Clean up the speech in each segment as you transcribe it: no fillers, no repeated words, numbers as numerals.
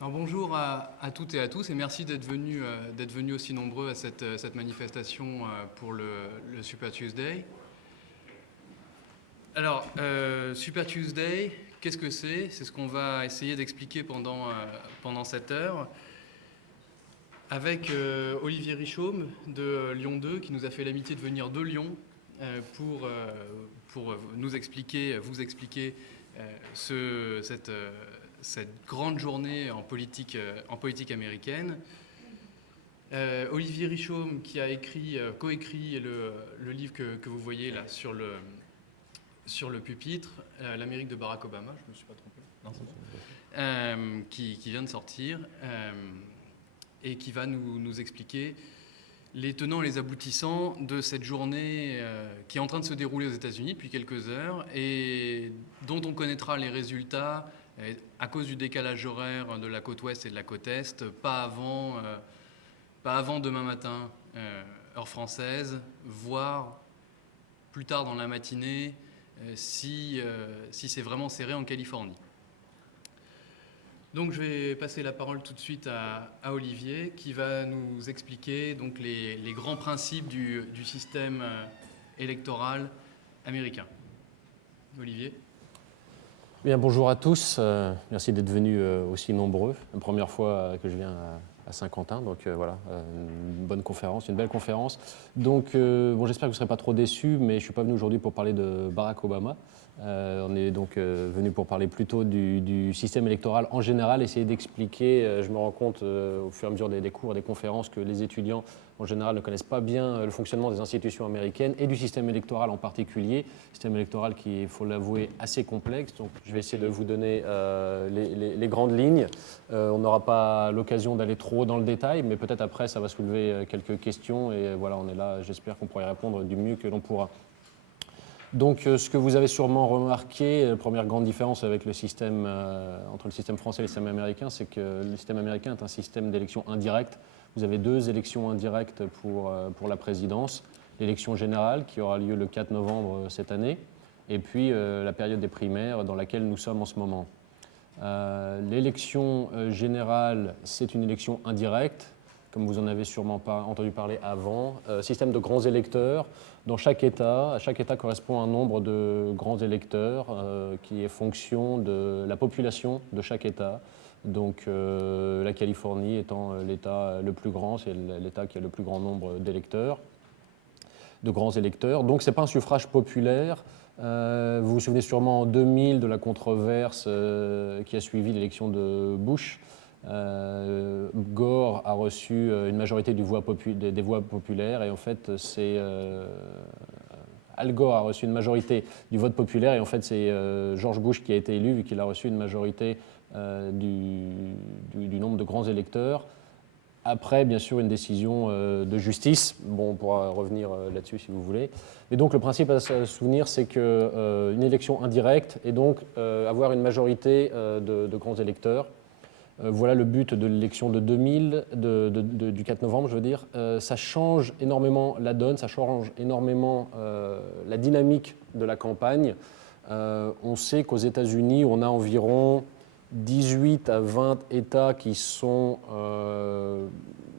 Alors bonjour à toutes et à tous et merci d'être venus aussi nombreux à cette manifestation pour le Super Tuesday. Alors, Super Tuesday, qu'est-ce que c'est? C'est ce qu'on va essayer d'expliquer pendant cette heure avec Olivier Richaume de Lyon 2 qui nous a fait l'amitié de venir de Lyon pour vous expliquer cette grande journée en politique américaine. Olivier Richaume qui a coécrit le livre que vous voyez là sur le pupitre, L'Amérique de Barack Obama, je ne me suis pas trompé, non, c'est bon. Qui vient de sortir et qui va nous expliquer les tenants et les aboutissants de cette journée qui est en train de se dérouler aux États-Unis depuis quelques heures et dont on connaîtra les résultats à cause du décalage horaire de la côte ouest et de la côte est, pas avant demain matin, heure française, voire plus tard dans la matinée si c'est vraiment serré en Californie. Donc je vais passer la parole tout de suite à Olivier qui va nous expliquer donc, les grands principes du système électoral américain. Olivier. Bien, bonjour à tous, merci d'être venus aussi nombreux. La première fois que je viens à Saint-Quentin, donc voilà, une bonne conférence, une belle conférence. Donc bon, j'espère que vous ne serez pas trop déçus, mais je ne suis pas venu aujourd'hui pour parler de Barack Obama. On est donc venu pour parler plutôt du système électoral en général, essayer d'expliquer, je me rends compte au fur et à mesure des cours et des conférences que les étudiants en général ne connaissent pas bien le fonctionnement des institutions américaines et du système électoral en particulier, système électoral qui est, il faut l'avouer, assez complexe. Donc je vais essayer de vous donner les grandes lignes. On n'aura pas l'occasion d'aller trop dans le détail, mais peut-être après ça va soulever quelques questions et voilà, on est là, j'espère qu'on pourra y répondre du mieux que l'on pourra. Donc, ce que vous avez sûrement remarqué, la première grande différence avec le système, entre le système français et le système américain, c'est que le système américain est un système d'élection indirecte. Vous avez deux élections indirectes pour la présidence. L'élection générale, qui aura lieu le 4 novembre cette année, et puis la période des primaires dans laquelle nous sommes en ce moment. L'élection générale, c'est une élection indirecte, comme vous en avez sûrement pas entendu parler avant. Système de grands électeurs. Dans chaque État, à chaque État correspond un nombre de grands électeurs qui est fonction de la population de chaque État. Donc la Californie étant l'État le plus grand, c'est l'État qui a le plus grand nombre d'électeurs, de grands électeurs. Donc ce n'est pas un suffrage populaire. Vous vous souvenez sûrement en 2000 de la controverse qui a suivi l'élection de Bush. Gore a reçu une majorité des voix populaires et en fait c'est Al Gore a reçu une majorité du vote populaire et en fait c'est George Bush qui a été élu vu qu'il a reçu une majorité du nombre de grands électeurs. Après, bien sûr, une décision de justice. Bon, on pourra revenir là-dessus si vous voulez. Et donc, le principe à se souvenir, c'est qu'une élection indirecte et donc avoir une majorité de grands électeurs. Voilà le but de l'élection de 2000, du 4 novembre, je veux dire. Ça change énormément la donne, ça change énormément la dynamique de la campagne. On sait qu'aux États-Unis, on a environ 18 à 20 États qui sont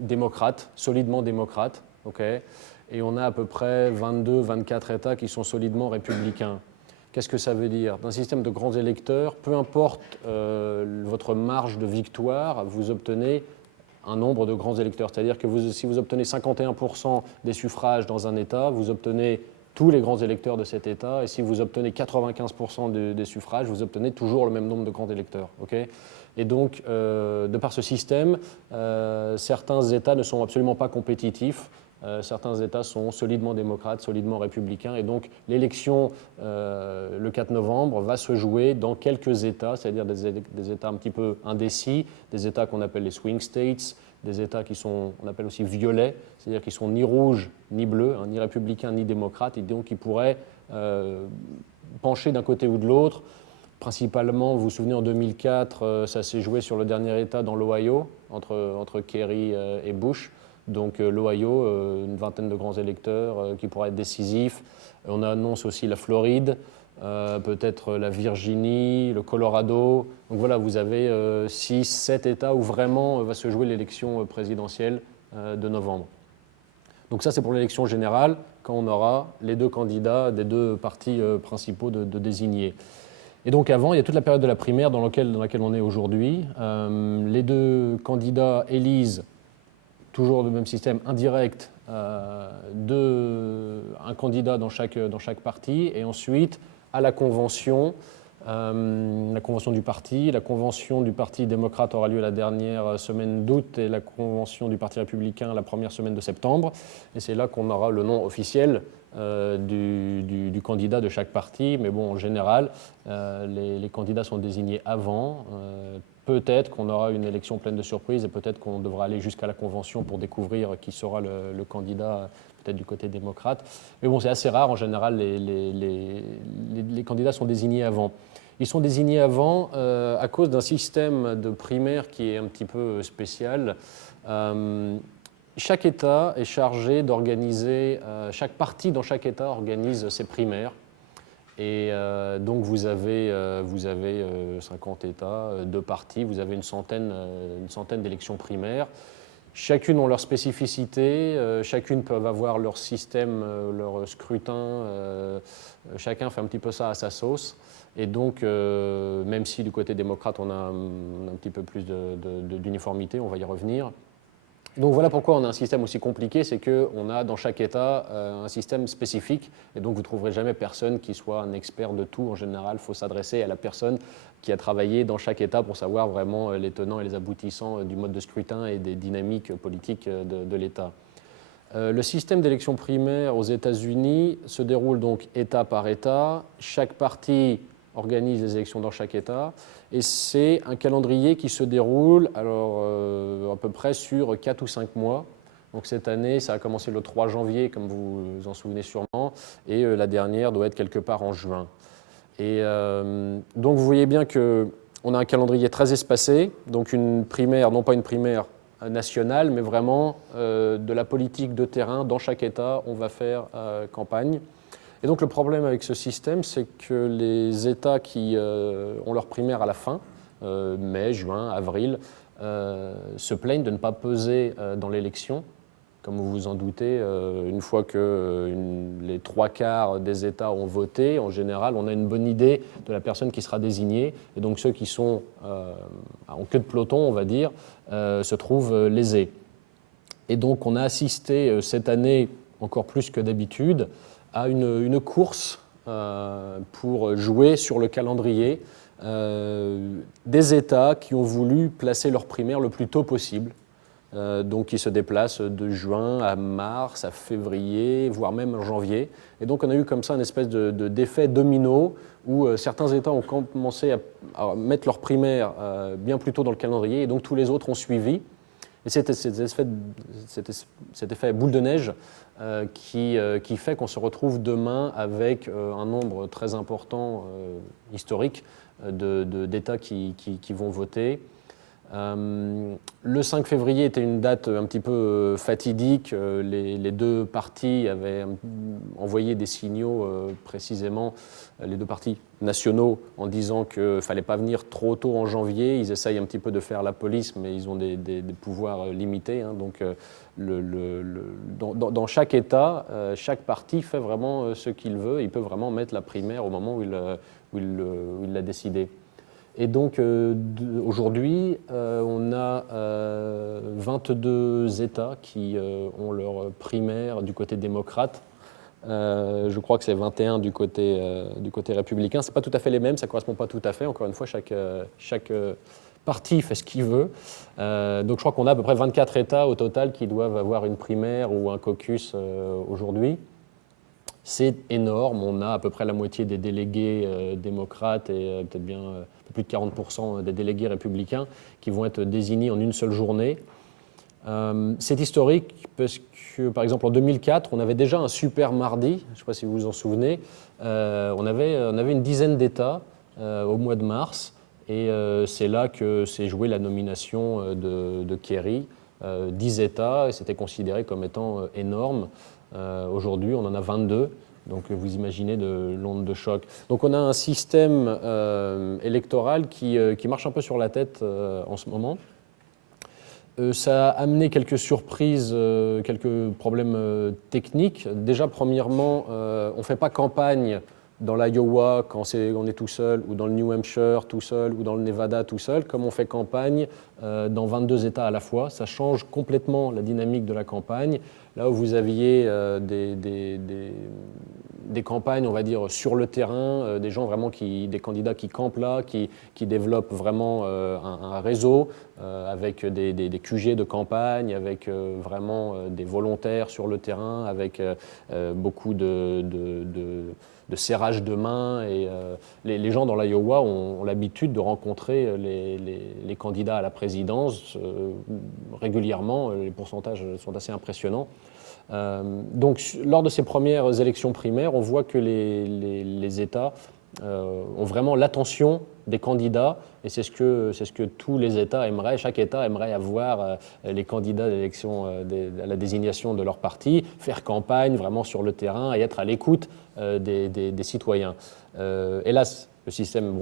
démocrates, solidement démocrates, okay, et on a à peu près 22-24 États qui sont solidement républicains. Qu'est-ce que ça veut dire? D'un système de grands électeurs, peu importe votre marge de victoire, vous obtenez un nombre de grands électeurs. C'est-à-dire que si vous obtenez 51% des suffrages dans un État, vous obtenez tous les grands électeurs de cet État, et si vous obtenez 95% des suffrages, vous obtenez toujours le même nombre de grands électeurs. Okay, et donc, de par ce système, certains États ne sont absolument pas compétitifs. Certains États sont solidement démocrates, solidement républicains, et donc l'élection le 4 novembre va se jouer dans quelques États, c'est-à-dire des États un petit peu indécis, des États qu'on appelle les swing states, des États qui sont, on appelle aussi violets, c'est-à-dire qui sont ni rouges ni bleus, hein, ni républicains ni démocrates, et donc qui pourraient pencher d'un côté ou de l'autre. Principalement, vous vous souvenez, en 2004, ça s'est joué sur le dernier État dans l'Ohio, entre Kerry et Bush. Donc l'Ohio, une vingtaine de grands électeurs qui pourraient être décisifs. On annonce aussi la Floride, peut-être la Virginie, le Colorado. Donc voilà, vous avez 6, 7 États où vraiment va se jouer l'élection présidentielle de novembre. Donc ça, c'est pour l'élection générale, quand on aura les deux candidats des deux partis principaux de désigner. Et donc avant, il y a toute la période de la primaire dans laquelle on est aujourd'hui. Les deux candidats élisent, toujours le même système, indirect, un candidat dans chaque parti, et ensuite, à la convention du parti. La convention du Parti démocrate aura lieu la dernière semaine d'août et la convention du Parti républicain la première semaine de septembre. Et c'est là qu'on aura le nom officiel du candidat de chaque parti. Mais bon, en général, les candidats sont désignés avant. Peut-être qu'on aura une élection pleine de surprises et peut-être qu'on devra aller jusqu'à la convention pour découvrir qui sera le candidat, peut-être du côté démocrate. Mais bon, c'est assez rare. En général, les candidats sont désignés avant. Ils sont désignés avant à cause d'un système de primaire qui est un petit peu spécial. Chaque État est chargé d'organiser, chaque parti dans chaque État organise ses primaires. Et donc vous avez 50 États, 2 partis, vous avez une centaine d'élections primaires. Chacune ont leur spécificité, chacune peuvent avoir leur système, leur scrutin, chacun fait un petit peu ça à sa sauce. Et donc, même si du côté démocrate on a un petit peu plus d'uniformité, on va y revenir. Donc voilà pourquoi on a un système aussi compliqué, c'est qu'on a dans chaque État un système spécifique, et donc vous ne trouverez jamais personne qui soit un expert de tout. En général, il faut s'adresser à la personne qui a travaillé dans chaque État pour savoir vraiment les tenants et les aboutissants du mode de scrutin et des dynamiques politiques de l'État. Le système d'élection primaire aux États-Unis se déroule donc État par État. Chaque parti organise les élections dans chaque État. Et c'est un calendrier qui se déroule à peu près sur 4 ou 5 mois. Donc cette année, ça a commencé le 3 janvier, comme vous vous en souvenez sûrement, et la dernière doit être quelque part en juin. Et donc vous voyez bien qu'on a un calendrier très espacé, donc une primaire, non pas une primaire nationale, mais vraiment de la politique de terrain. Dans chaque État, on va faire campagne. Et donc le problème avec ce système, c'est que les États qui ont leur primaire à la fin, mai, juin, avril, se plaignent de ne pas peser dans l'élection. Comme vous vous en doutez, une fois que les 3/4 des États ont voté, en général, on a une bonne idée de la personne qui sera désignée. Et donc ceux qui sont en queue de peloton, on va dire, se trouvent lésés. Et donc on a assisté cette année, encore plus que d'habitude, à une course pour jouer sur le calendrier des États qui ont voulu placer leur primaire le plus tôt possible. Donc ils se déplacent de juin à mars, à février, voire même en janvier. Et donc on a eu comme ça une espèce d'effet domino où certains États ont commencé à mettre leur primaire bien plus tôt dans le calendrier et donc tous les autres ont suivi. Et c'est cet effet boule de neige qui fait qu'on se retrouve demain avec un nombre très important, historique, d'États qui vont voter. Le 5 février était une date un petit peu fatidique. Les deux partis avaient envoyé des signaux précisément, les deux partis nationaux, en disant qu'il ne fallait pas venir trop tôt en janvier. Ils essayent un petit peu de faire la police, mais ils ont des pouvoirs limités. Hein. Donc, dans chaque État, chaque parti fait vraiment ce qu'il veut. Il peut vraiment mettre la primaire au moment où il l'a décidé. Et donc aujourd'hui, on a 22 États qui ont leur primaire du côté démocrate. Je crois que c'est 21 du côté républicain. Ce n'est pas tout à fait les mêmes, ça ne correspond pas tout à fait. Encore une fois, chaque parti fait ce qu'il veut. Donc je crois qu'on a à peu près 24 États au total qui doivent avoir une primaire ou un caucus aujourd'hui. C'est énorme, on a à peu près la moitié des délégués démocrates et peut-être bien plus de 40% des délégués républicains qui vont être désignés en une seule journée. C'est historique parce que, par exemple, en 2004, on avait déjà un super mardi, je ne sais pas si vous vous en souvenez, on avait une dizaine d'États au mois de mars et c'est là que s'est jouée la nomination de Kerry. 10 États, et c'était considéré comme étant énorme. Aujourd'hui, on en a 22. Donc vous imaginez de l'onde de choc. Donc on a un système électoral qui marche un peu sur la tête en ce moment. Ça a amené quelques surprises, quelques problèmes techniques. Déjà, premièrement, on ne fait pas campagne dans l'Iowa quand on est tout seul, ou dans le New Hampshire tout seul, ou dans le Nevada tout seul, comme on fait campagne dans 22 États à la fois. Ça change complètement la dynamique de la campagne. Là où vous aviez des campagnes, on va dire, sur le terrain, des gens vraiment des candidats qui campent là, qui développent vraiment un réseau avec des QG de campagne, avec vraiment des volontaires sur le terrain, avec beaucoup de serrage de mains. Et les gens dans l'Iowa ont l'habitude de rencontrer les candidats à la présidence régulièrement. Les pourcentages sont assez impressionnants. Donc, lors de ces premières élections primaires, on voit que les États ont vraiment l'attention des candidats, et c'est ce que tous les États aimeraient. Chaque État aimerait avoir les candidats d'élection à la désignation de leur parti, faire campagne vraiment sur le terrain et être à l'écoute des citoyens. Hélas, le système,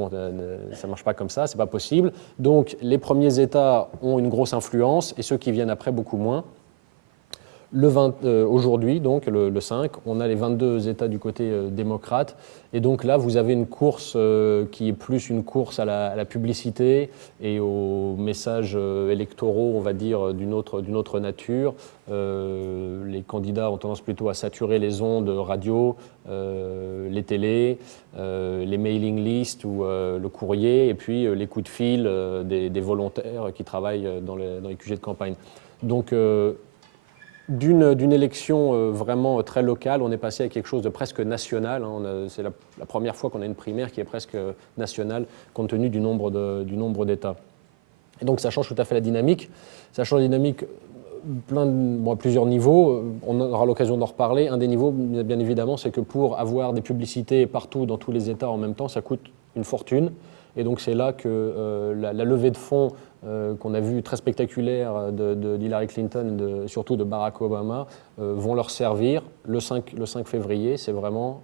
ça ne marche pas comme ça, c'est pas possible. Donc, les premiers États ont une grosse influence et ceux qui viennent après beaucoup moins. Aujourd'hui, donc le 5, on a les 22 États du côté démocrate. Et donc là, vous avez une course qui est plus une course à la publicité et aux messages électoraux, on va dire, d'une autre nature. Les candidats ont tendance plutôt à saturer les ondes radio, les télés, les mailing lists ou le courrier, et puis les coups de fil des volontaires qui travaillent dans les QG de campagne. Donc, d'une élection vraiment très locale, on est passé à quelque chose de presque national. C'est la première fois qu'on a une primaire qui est presque nationale, compte tenu du nombre d'États. Et donc ça change tout à fait la dynamique. Ça change la dynamique à plusieurs niveaux. On aura l'occasion d'en reparler. Un des niveaux, bien évidemment, c'est que pour avoir des publicités partout, dans tous les États en même temps, ça coûte une fortune. Et donc c'est là que la levée de fonds qu'on a vue très spectaculaire d'Hillary Clinton, surtout de Barack Obama, vont leur servir le 5 février. C'est vraiment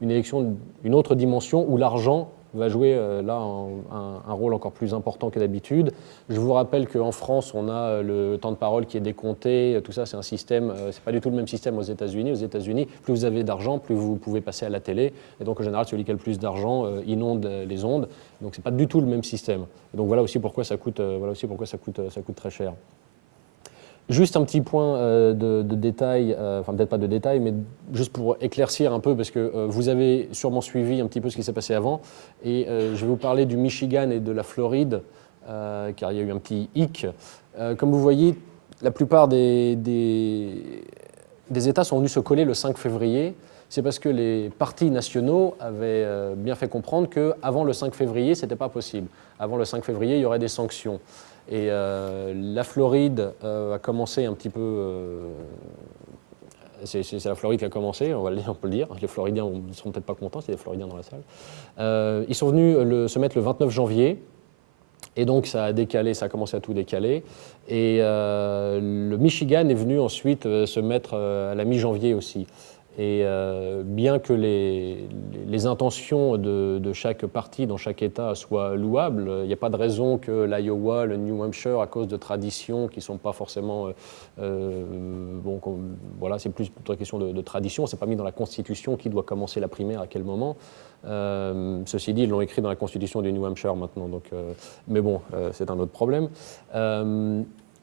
une élection, une autre dimension où l'argent va jouer là un rôle encore plus important que d'habitude. Je vous rappelle qu'en France, on a le temps de parole qui est décompté. Tout ça, c'est un système, c'est pas du tout le même système aux États-Unis. Aux États-Unis, plus vous avez d'argent, plus vous pouvez passer à la télé. Et donc, en général, celui qui a le plus d'argent inonde les ondes. Donc, c'est pas du tout le même système. Et donc, voilà aussi pourquoi ça coûte très cher. Juste un petit point de détail, enfin peut-être pas de détail, mais juste pour éclaircir un peu, parce que vous avez sûrement suivi un petit peu ce qui s'est passé avant, et je vais vous parler du Michigan et de la Floride, car il y a eu un petit hic. Comme vous voyez, la plupart des États sont venus se coller le 5 février. C'est parce que les partis nationaux avaient bien fait comprendre qu'avant le 5 février, ce n'était pas possible. Avant le 5 février, il y aurait des sanctions. Et la Floride a commencé un petit peu. C'est la Floride qui a commencé, on peut le dire. Les Floridiens ne seront peut-être pas contents, c'est des Floridiens dans la salle. Ils sont venus se mettre le 29 janvier. Et donc ça a décalé, ça a commencé à tout décaler. Et le Michigan est venu ensuite se mettre à la mi-janvier aussi. Et bien que les intentions de chaque parti dans chaque État soient louables, il n'y a pas de raison que l'Iowa, le New Hampshire, à cause de traditions qui ne sont pas forcément... voilà, c'est plus une question de tradition. Ce n'est pas mis dans la Constitution qui doit commencer la primaire à quel moment. Ceci dit, ils l'ont écrit dans la Constitution du New Hampshire maintenant. Donc, mais bon, c'est un autre problème.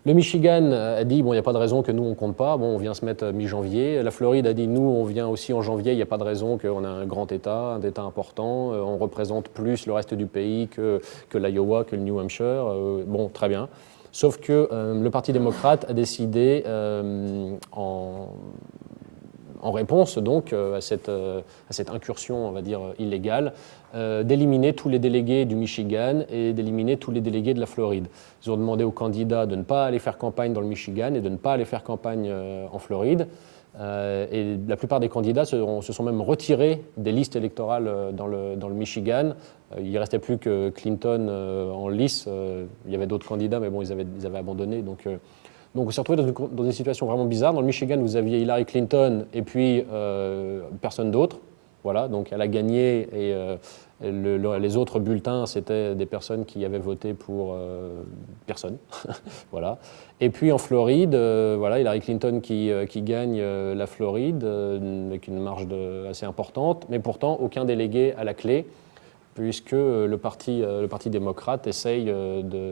Le Michigan a dit, il n'y a pas de raison que nous, on ne compte pas. On vient se mettre mi-janvier. La Floride a dit, nous, on vient aussi en janvier. Il n'y a pas de raison qu'on a un grand État, un État important. On représente plus le reste du pays que l'Iowa, que le New Hampshire. Très bien. Sauf que le Parti démocrate a décidé, en réponse donc à cette incursion, on va dire, illégale, d'éliminer tous les délégués du Michigan et d'éliminer tous les délégués de la Floride. Ils ont demandé aux candidats de ne pas aller faire campagne dans le Michigan et de ne pas aller faire campagne en Floride. Et la plupart des candidats se sont même retirés des listes électorales dans le Michigan. Il ne restait plus que Clinton en lice. Il y avait d'autres candidats, mais bon, ils avaient abandonné. Donc Donc on s'est retrouvé dans une situation vraiment bizarre. Dans le Michigan, vous aviez Hillary Clinton et puis personne d'autre. Voilà, donc elle a gagné et les autres bulletins, c'était des personnes qui avaient voté pour personne. Voilà. Et puis en Floride, voilà, Hillary Clinton qui gagne la Floride avec une marge assez importante, mais pourtant aucun délégué à la clé, puisque le parti démocrate essaye de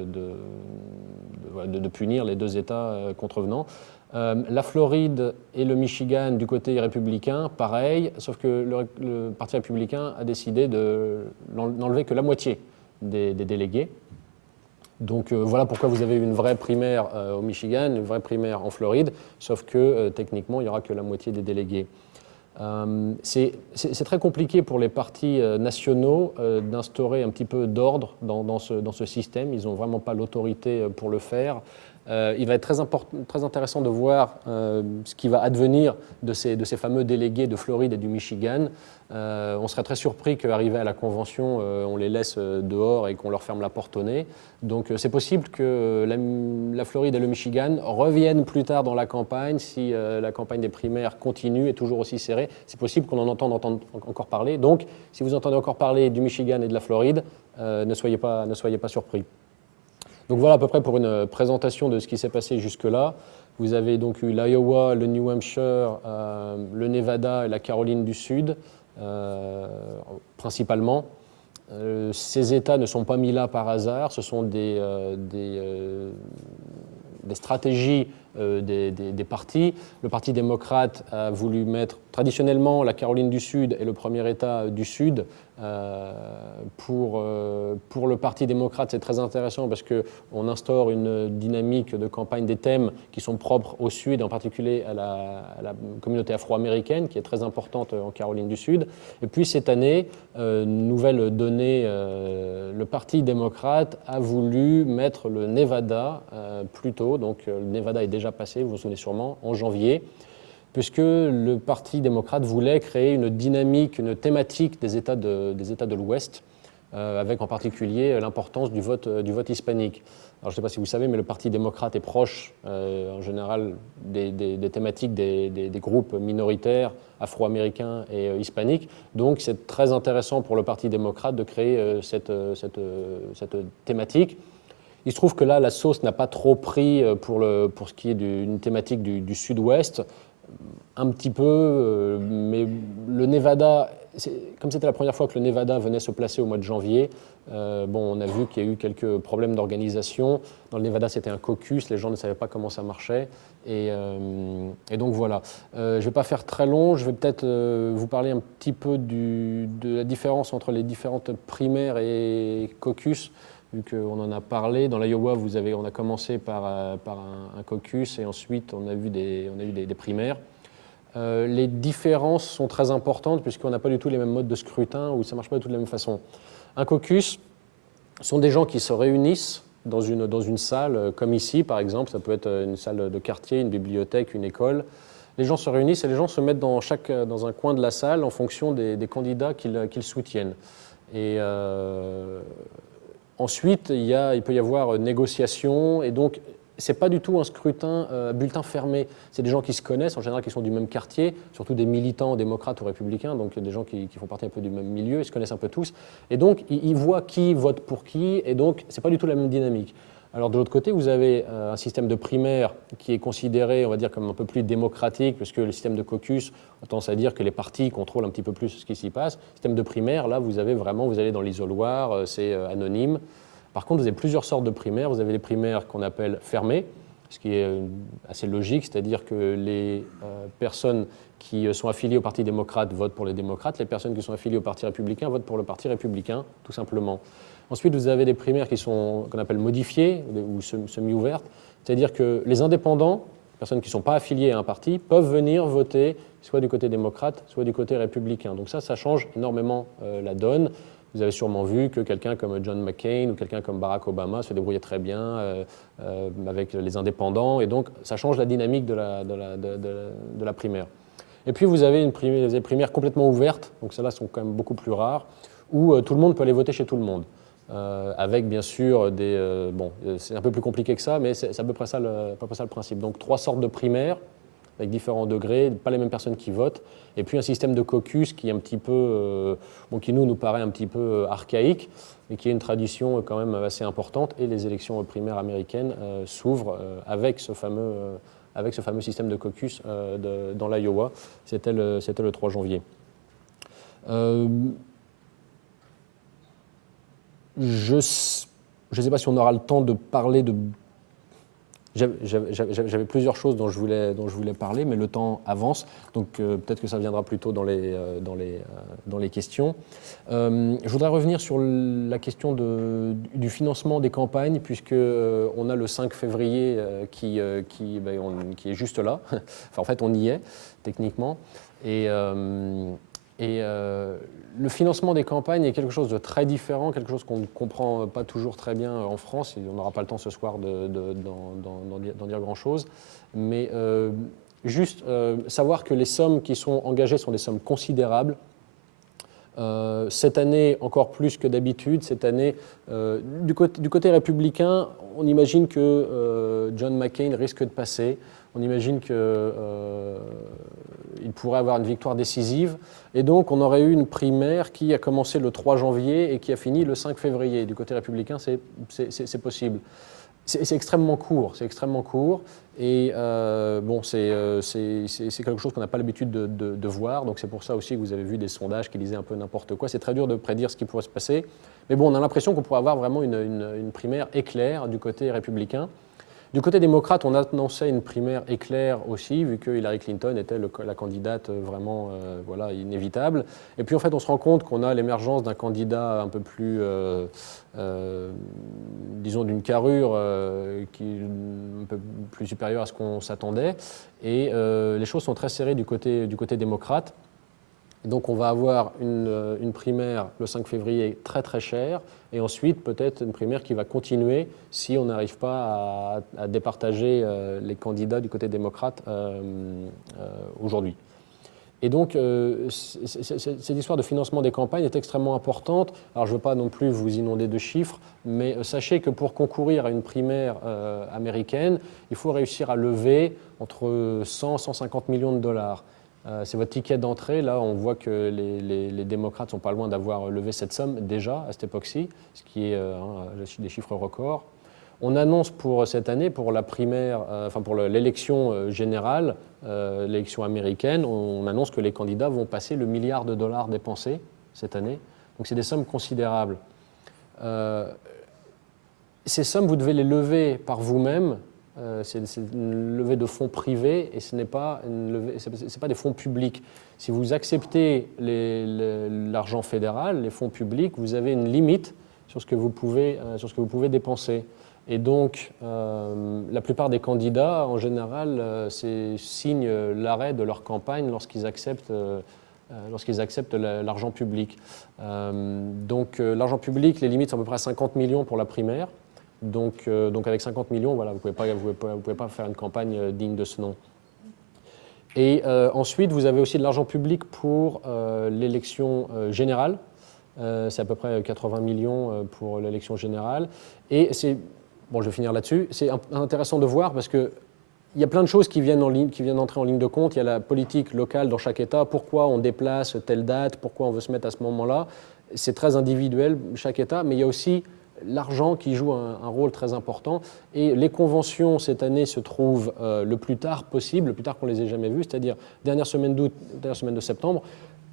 punir les deux États contrevenants. La Floride et le Michigan du côté républicain, pareil, sauf que le Parti républicain a décidé d'enlever que la moitié des délégués. Donc voilà pourquoi vous avez une vraie primaire au Michigan, une vraie primaire en Floride, sauf que techniquement, il n'y aura que la moitié des délégués. C'est très compliqué pour les partis nationaux d'instaurer un petit peu d'ordre dans ce système. Ils n'ont vraiment pas l'autorité pour le faire. Il va être très intéressant de voir ce qui va advenir de ces fameux délégués de Floride et du Michigan. On serait très surpris qu'arrivés à la convention, on les laisse dehors et qu'on leur ferme la porte au nez. Donc c'est possible que la Floride et le Michigan reviennent plus tard dans la campagne si la campagne des primaires continue et toujours aussi serrée. C'est possible qu'on en entende encore parler. Donc si vous entendez encore parler du Michigan et de la Floride, ne soyez pas surpris. Donc voilà à peu près pour une présentation de ce qui s'est passé jusque-là. Vous avez donc eu l'Iowa, le New Hampshire, le Nevada et la Caroline du Sud, principalement. Ces États ne sont pas mis là par hasard, ce sont des stratégies des partis. Le Parti démocrate a voulu mettre traditionnellement la Caroline du Sud et le premier État du Sud. Pour le Parti démocrate, c'est très intéressant parce qu'on instaure une dynamique de campagne des thèmes qui sont propres au Sud, en particulier à la communauté afro-américaine, qui est très importante en Caroline du Sud. Et puis cette année, nouvelle donnée, le Parti démocrate a voulu mettre le Nevada plus tôt. Donc le Nevada est déjà passé, vous vous souvenez sûrement, en janvier, puisque le Parti démocrate voulait créer une dynamique, une thématique des États de l'Ouest, avec en particulier l'importance du vote hispanique. Alors, je ne sais pas si vous savez, mais le Parti démocrate est proche, en général, des thématiques des groupes minoritaires afro-américains et hispaniques. Donc, c'est très intéressant pour le Parti démocrate de créer cette thématique. Il se trouve que là, la sauce n'a pas trop pris pour ce qui est d'une thématique du Sud-Ouest. Un petit peu, mais le Nevada, comme c'était la première fois que le Nevada venait se placer au mois de janvier, on a vu qu'il y a eu quelques problèmes d'organisation. Dans le Nevada, c'était un caucus, les gens ne savaient pas comment ça marchait. Et donc voilà. Je ne vais pas faire très long, je vais peut-être vous parler un petit peu de la différence entre les différentes primaires et caucus, vu qu'on en a parlé. Dans l'Iowa, on a commencé par un caucus et ensuite on a eu des primaires. Les différences sont très importantes puisqu'on n'a pas du tout les mêmes modes de scrutin ou ça ne marche pas du tout de la même façon. Un caucus sont des gens qui se réunissent dans une salle, comme ici par exemple, ça peut être une salle de quartier, une bibliothèque, une école. Les gens se réunissent et les gens se mettent dans un coin de la salle en fonction des candidats qu'ils soutiennent. Et ensuite, il peut y avoir négociation et donc ce n'est pas du tout un scrutin bulletin fermé. C'est des gens qui se connaissent, en général qui sont du même quartier, surtout des militants démocrates ou républicains, donc des gens qui font partie un peu du même milieu, ils se connaissent un peu tous. Et donc, ils voient qui vote pour qui, et donc, ce n'est pas du tout la même dynamique. Alors, de l'autre côté, vous avez un système de primaire qui est considéré, on va dire, comme un peu plus démocratique, puisque le système de caucus, on a tendance à dire que les partis contrôlent un petit peu plus ce qui s'y passe. Le système de primaire, là, vous allez dans l'isoloir, c'est anonyme. Par contre, vous avez plusieurs sortes de primaires. Vous avez des primaires qu'on appelle fermées, ce qui est assez logique, c'est-à-dire que les personnes qui sont affiliées au Parti démocrate votent pour les démocrates, les personnes qui sont affiliées au Parti républicain votent pour le Parti républicain, tout simplement. Ensuite, vous avez des primaires qu'on appelle modifiées ou semi-ouvertes, c'est-à-dire que les indépendants, personnes qui ne sont pas affiliées à un parti, peuvent venir voter soit du côté démocrate, soit du côté républicain. Donc ça change énormément la donne. Vous avez sûrement vu que quelqu'un comme John McCain ou quelqu'un comme Barack Obama se débrouillait très bien avec les indépendants, et donc ça change la dynamique de la primaire. Et puis vous avez des primaires complètement ouvertes, donc celles-là sont quand même beaucoup plus rares, où tout le monde peut aller voter chez tout le monde. avec bien sûr des... bon, c'est un peu plus compliqué que ça, mais c'est à peu près ça le principe. Donc 3 sortes de primaires, avec différents degrés, pas les mêmes personnes qui votent, et puis un système de caucus qui est un petit peu, bon, qui nous paraît un petit peu archaïque, mais qui est une tradition quand même assez importante, et les élections primaires américaines s'ouvrent avec ce fameux système de caucus dans l'Iowa. C'était le 3 janvier. Je ne sais pas si on aura le temps de parler de... J'avais plusieurs choses dont je voulais parler, mais le temps avance, donc peut-être que ça viendra plus tôt dans les questions. Je voudrais revenir sur la question du financement des campagnes, puisqu'on a le 5 février qui est juste là. Enfin, en fait, on y est, techniquement. Et le financement des campagnes est quelque chose de très différent, quelque chose qu'on ne comprend pas toujours très bien en France. Et on n'aura pas le temps ce soir d'en dire grand-chose. Mais juste savoir que les sommes qui sont engagées sont des sommes considérables. Cette année, encore plus que d'habitude, cette année, du côté républicain, on imagine que John McCain risque de passer. On imagine qu'il pourrait avoir une victoire décisive. Et donc, on aurait eu une primaire qui a commencé le 3 janvier et qui a fini le 5 février. Du côté républicain, c'est possible. C'est extrêmement court, et bon, c'est quelque chose qu'on n'a pas l'habitude de voir, donc c'est pour ça aussi que vous avez vu des sondages qui disaient un peu n'importe quoi. C'est très dur de prédire ce qui pourrait se passer, mais bon, on a l'impression qu'on pourrait avoir vraiment une primaire éclair du côté républicain. Du côté démocrate, on annonçait une primaire éclair aussi, vu que Hillary Clinton était la candidate vraiment voilà, inévitable. Et puis en fait, on se rend compte qu'on a l'émergence d'un candidat un peu plus, disons, d'une carrure qui est un peu plus supérieure à ce qu'on s'attendait. Et les choses sont très serrées du côté démocrate. Et donc on va avoir une primaire le 5 février très très chère, et ensuite peut-être une primaire qui va continuer si on n'arrive pas à départager les candidats du côté démocrate aujourd'hui. Et donc cette histoire de financement des campagnes est extrêmement importante. Alors je ne veux pas non plus vous inonder de chiffres, mais sachez que pour concourir à une primaire américaine, il faut réussir à lever entre 100 et 150 millions de dollars. C'est votre ticket d'entrée. Là, on voit que les démocrates ne sont pas loin d'avoir levé cette somme déjà à cette époque-ci, ce qui est des chiffres records. On annonce pour cette année, pour la primaire, enfin pour l'élection générale, l'élection américaine, on annonce que les candidats vont passer le milliard de dollars dépensés cette année. Donc c'est des sommes considérables. Ces sommes, vous devez les lever par vous-même. C'est une levée de fonds privés et ce n'est pas des fonds publics. Si vous acceptez l'argent fédéral, les fonds publics, vous avez une limite sur ce que vous pouvez dépenser. Et donc, la plupart des candidats, en général, signent l'arrêt de leur campagne lorsqu'ils acceptent l'argent public. Donc, l'argent public, les limites sont à peu près à 50 millions pour la primaire. Donc avec 50 millions, voilà, vous ne pouvez pas faire une campagne digne de ce nom. Et ensuite, vous avez aussi de l'argent public pour l'élection générale. C'est à peu près 80 millions pour l'élection générale. Et bon, je vais finir là-dessus. C'est intéressant de voir parce qu'il y a plein de choses qui viennent entrer en ligne de compte. Il y a la politique locale dans chaque État. Pourquoi on déplace telle date? Pourquoi on veut se mettre à ce moment-là? C'est très individuel, chaque État. Mais il y a aussi l'argent qui joue un rôle très important. Et les conventions, cette année, se trouvent le plus tard possible, le plus tard qu'on ne les ait jamais vues, c'est-à-dire dernière semaine d'août, dernière semaine de septembre,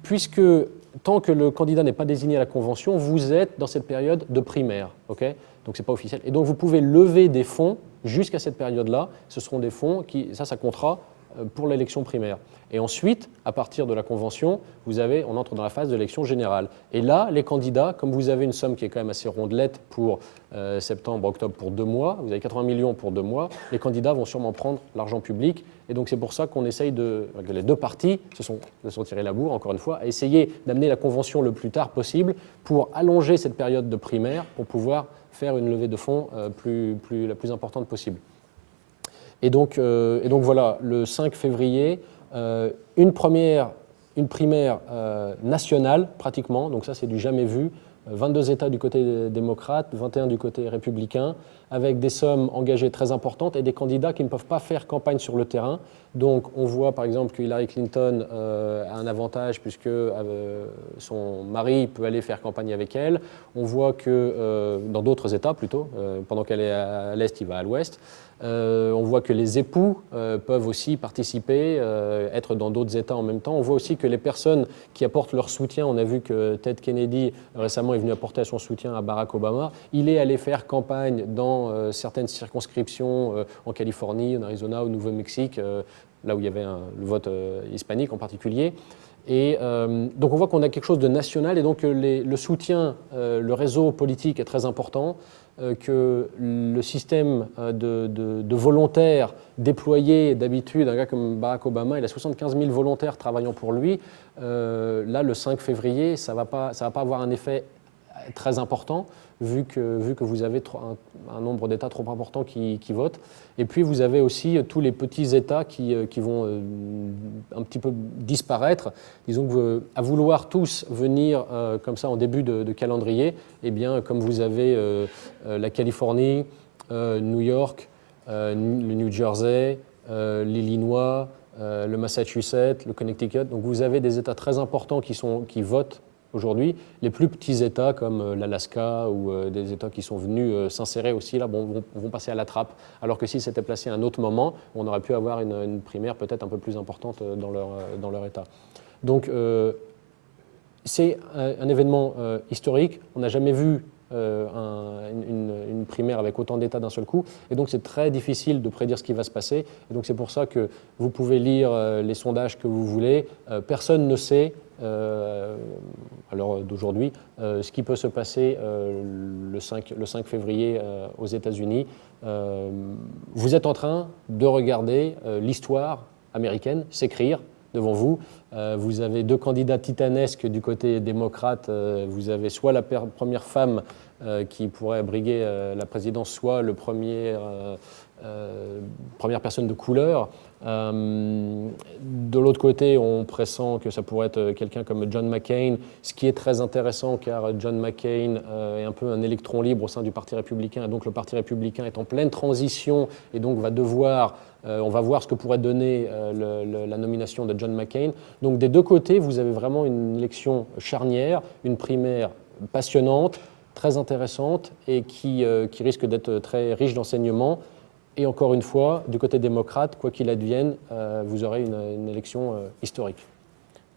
puisque tant que le candidat n'est pas désigné à la convention, vous êtes dans cette période de primaire. Okay, donc ce n'est pas officiel. Et donc vous pouvez lever des fonds jusqu'à cette période-là. Ce seront des fonds qui, ça comptera pour l'élection primaire. Et ensuite, à partir de la convention, on entre dans la phase de l'élection générale. Et là, les candidats, comme vous avez une somme qui est quand même assez rondelette pour septembre, octobre, pour 2 mois, vous avez 80 millions pour 2 mois, les candidats vont sûrement prendre l'argent public. Et donc c'est pour ça qu'on essaye que les deux partis se sont tirés la bourre, encore une fois, à essayer d'amener la convention le plus tard possible pour allonger cette période de primaire pour pouvoir faire une levée de fonds la plus importante possible. Et donc voilà, le 5 février, une primaire nationale pratiquement, donc ça c'est du jamais vu, 22 États du côté démocrate, 21 du côté républicain, avec des sommes engagées très importantes et des candidats qui ne peuvent pas faire campagne sur le terrain. Donc on voit par exemple que Hillary Clinton a un avantage puisque son mari peut aller faire campagne avec elle. On voit que dans d'autres États plutôt, pendant qu'elle est à l'Est, il va à l'Ouest. On voit que les époux peuvent aussi participer, être dans d'autres États en même temps. On voit aussi que les personnes qui apportent leur soutien, on a vu que Ted Kennedy récemment est venu apporter son soutien à Barack Obama, il est allé faire campagne dans certaines circonscriptions en Californie, en Arizona, au Nouveau-Mexique, là où il y avait le vote hispanique en particulier. Et donc on voit qu'on a quelque chose de national et donc le soutien, le réseau politique est très important, que le système de volontaires déployés d'habitude, un gars comme Barack Obama, il a 75 000 volontaires travaillant pour lui. Là, le 5 février, ça va pas avoir un effet très important, vu que vous avez un nombre d'États trop important qui votent. Et puis vous avez aussi tous les petits États qui vont un petit peu disparaître. Disons qu'à vouloir tous venir comme ça en début de calendrier, eh bien, comme vous avez la Californie, New York, le New Jersey, l'Illinois, le Massachusetts, le Connecticut. Donc vous avez des États très importants qui votent aujourd'hui. Les plus petits États comme l'Alaska ou des États qui sont venus s'insérer aussi là vont passer à la trappe. Alors que si c'était placé à un autre moment, on aurait pu avoir une primaire peut-être un peu plus importante dans leur État. Donc c'est un événement historique. On n'a jamais vu une primaire avec autant d'États d'un seul coup. Et donc c'est très difficile de prédire ce qui va se passer. Et donc c'est pour ça que vous pouvez lire les sondages que vous voulez. Personne ne sait à l'heure d'aujourd'hui, ce qui peut se passer le 5 février aux États-Unis. Vous êtes en train de regarder l'histoire américaine s'écrire devant vous. Vous avez deux candidats titanesques du côté démocrate. Vous avez soit la première femme qui pourrait briguer la présidence, soit le première personne de couleur. De l'autre côté, on pressent que ça pourrait être quelqu'un comme John McCain, ce qui est très intéressant car John McCain est un peu un électron libre au sein du Parti républicain, et donc le Parti républicain est en pleine transition et donc va devoir, on va voir ce que pourrait donner la nomination de John McCain. Donc des deux côtés, vous avez vraiment une élection charnière, une primaire passionnante, très intéressante et qui risque d'être très riche d'enseignements. Et encore une fois, du côté démocrate, quoi qu'il advienne, vous aurez une élection historique.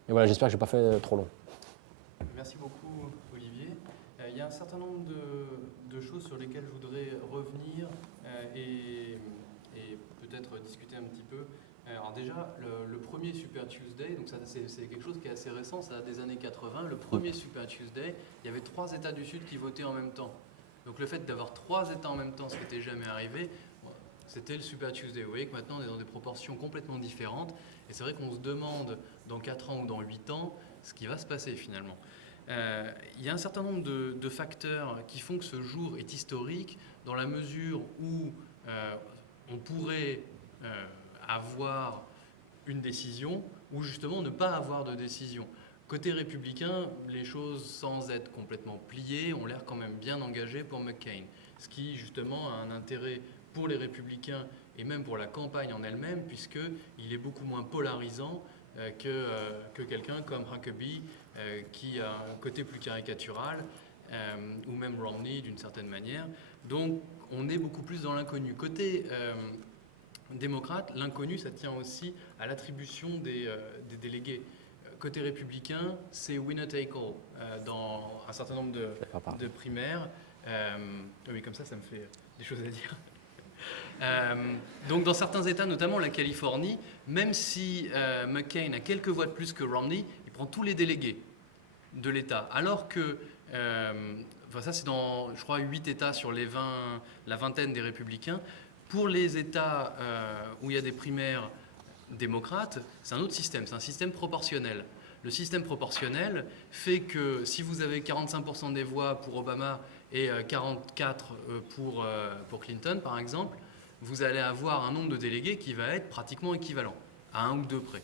Et voilà, j'espère que je n'ai pas fait trop long. Merci beaucoup, Olivier. Il y a un certain nombre de choses sur lesquelles je voudrais revenir et peut-être discuter un petit peu. Alors déjà, le premier Super Tuesday, donc c'est quelque chose qui est assez récent, ça date des années 80. Le premier Super Tuesday, il y avait 3 États du Sud qui votaient en même temps. Donc le fait d'avoir 3 États en même temps, ce qui n'était jamais arrivé, c'était le Super Tuesday. Vous voyez que maintenant on est dans des proportions complètement différentes et c'est vrai qu'on se demande dans 4 ans ou dans 8 ans ce qui va se passer finalement. Il y a un certain nombre de facteurs qui font que ce jour est historique dans la mesure où on pourrait avoir une décision ou justement ne pas avoir de décision. Côté républicain, les choses, sans être complètement pliées, ont l'air quand même bien engagées pour McCain, ce qui justement a un intérêt pour les républicains et même pour la campagne en elle-même, puisqu'il est beaucoup moins polarisant que quelqu'un comme Huckabee, qui a un côté plus caricatural, ou même Romney d'une certaine manière. Donc on est beaucoup plus dans l'inconnu. Côté démocrate, l'inconnu, ça tient aussi à l'attribution des délégués. Côté républicain, c'est winner take all dans un certain nombre de primaires. Oui, comme ça me fait des choses à dire. Donc dans certains États, notamment la Californie, même si McCain a quelques voix de plus que Romney, il prend tous les délégués de l'État. Alors que, ça c'est dans, je crois, 8 États sur la vingtaine des républicains. Pour les États où il y a des primaires démocrates, c'est un autre système, c'est un système proportionnel. Le système proportionnel fait que si vous avez 45% des voix pour Obama et 44% pour Clinton, par exemple, vous allez avoir un nombre de délégués qui va être pratiquement équivalent, à 1 ou 2 près.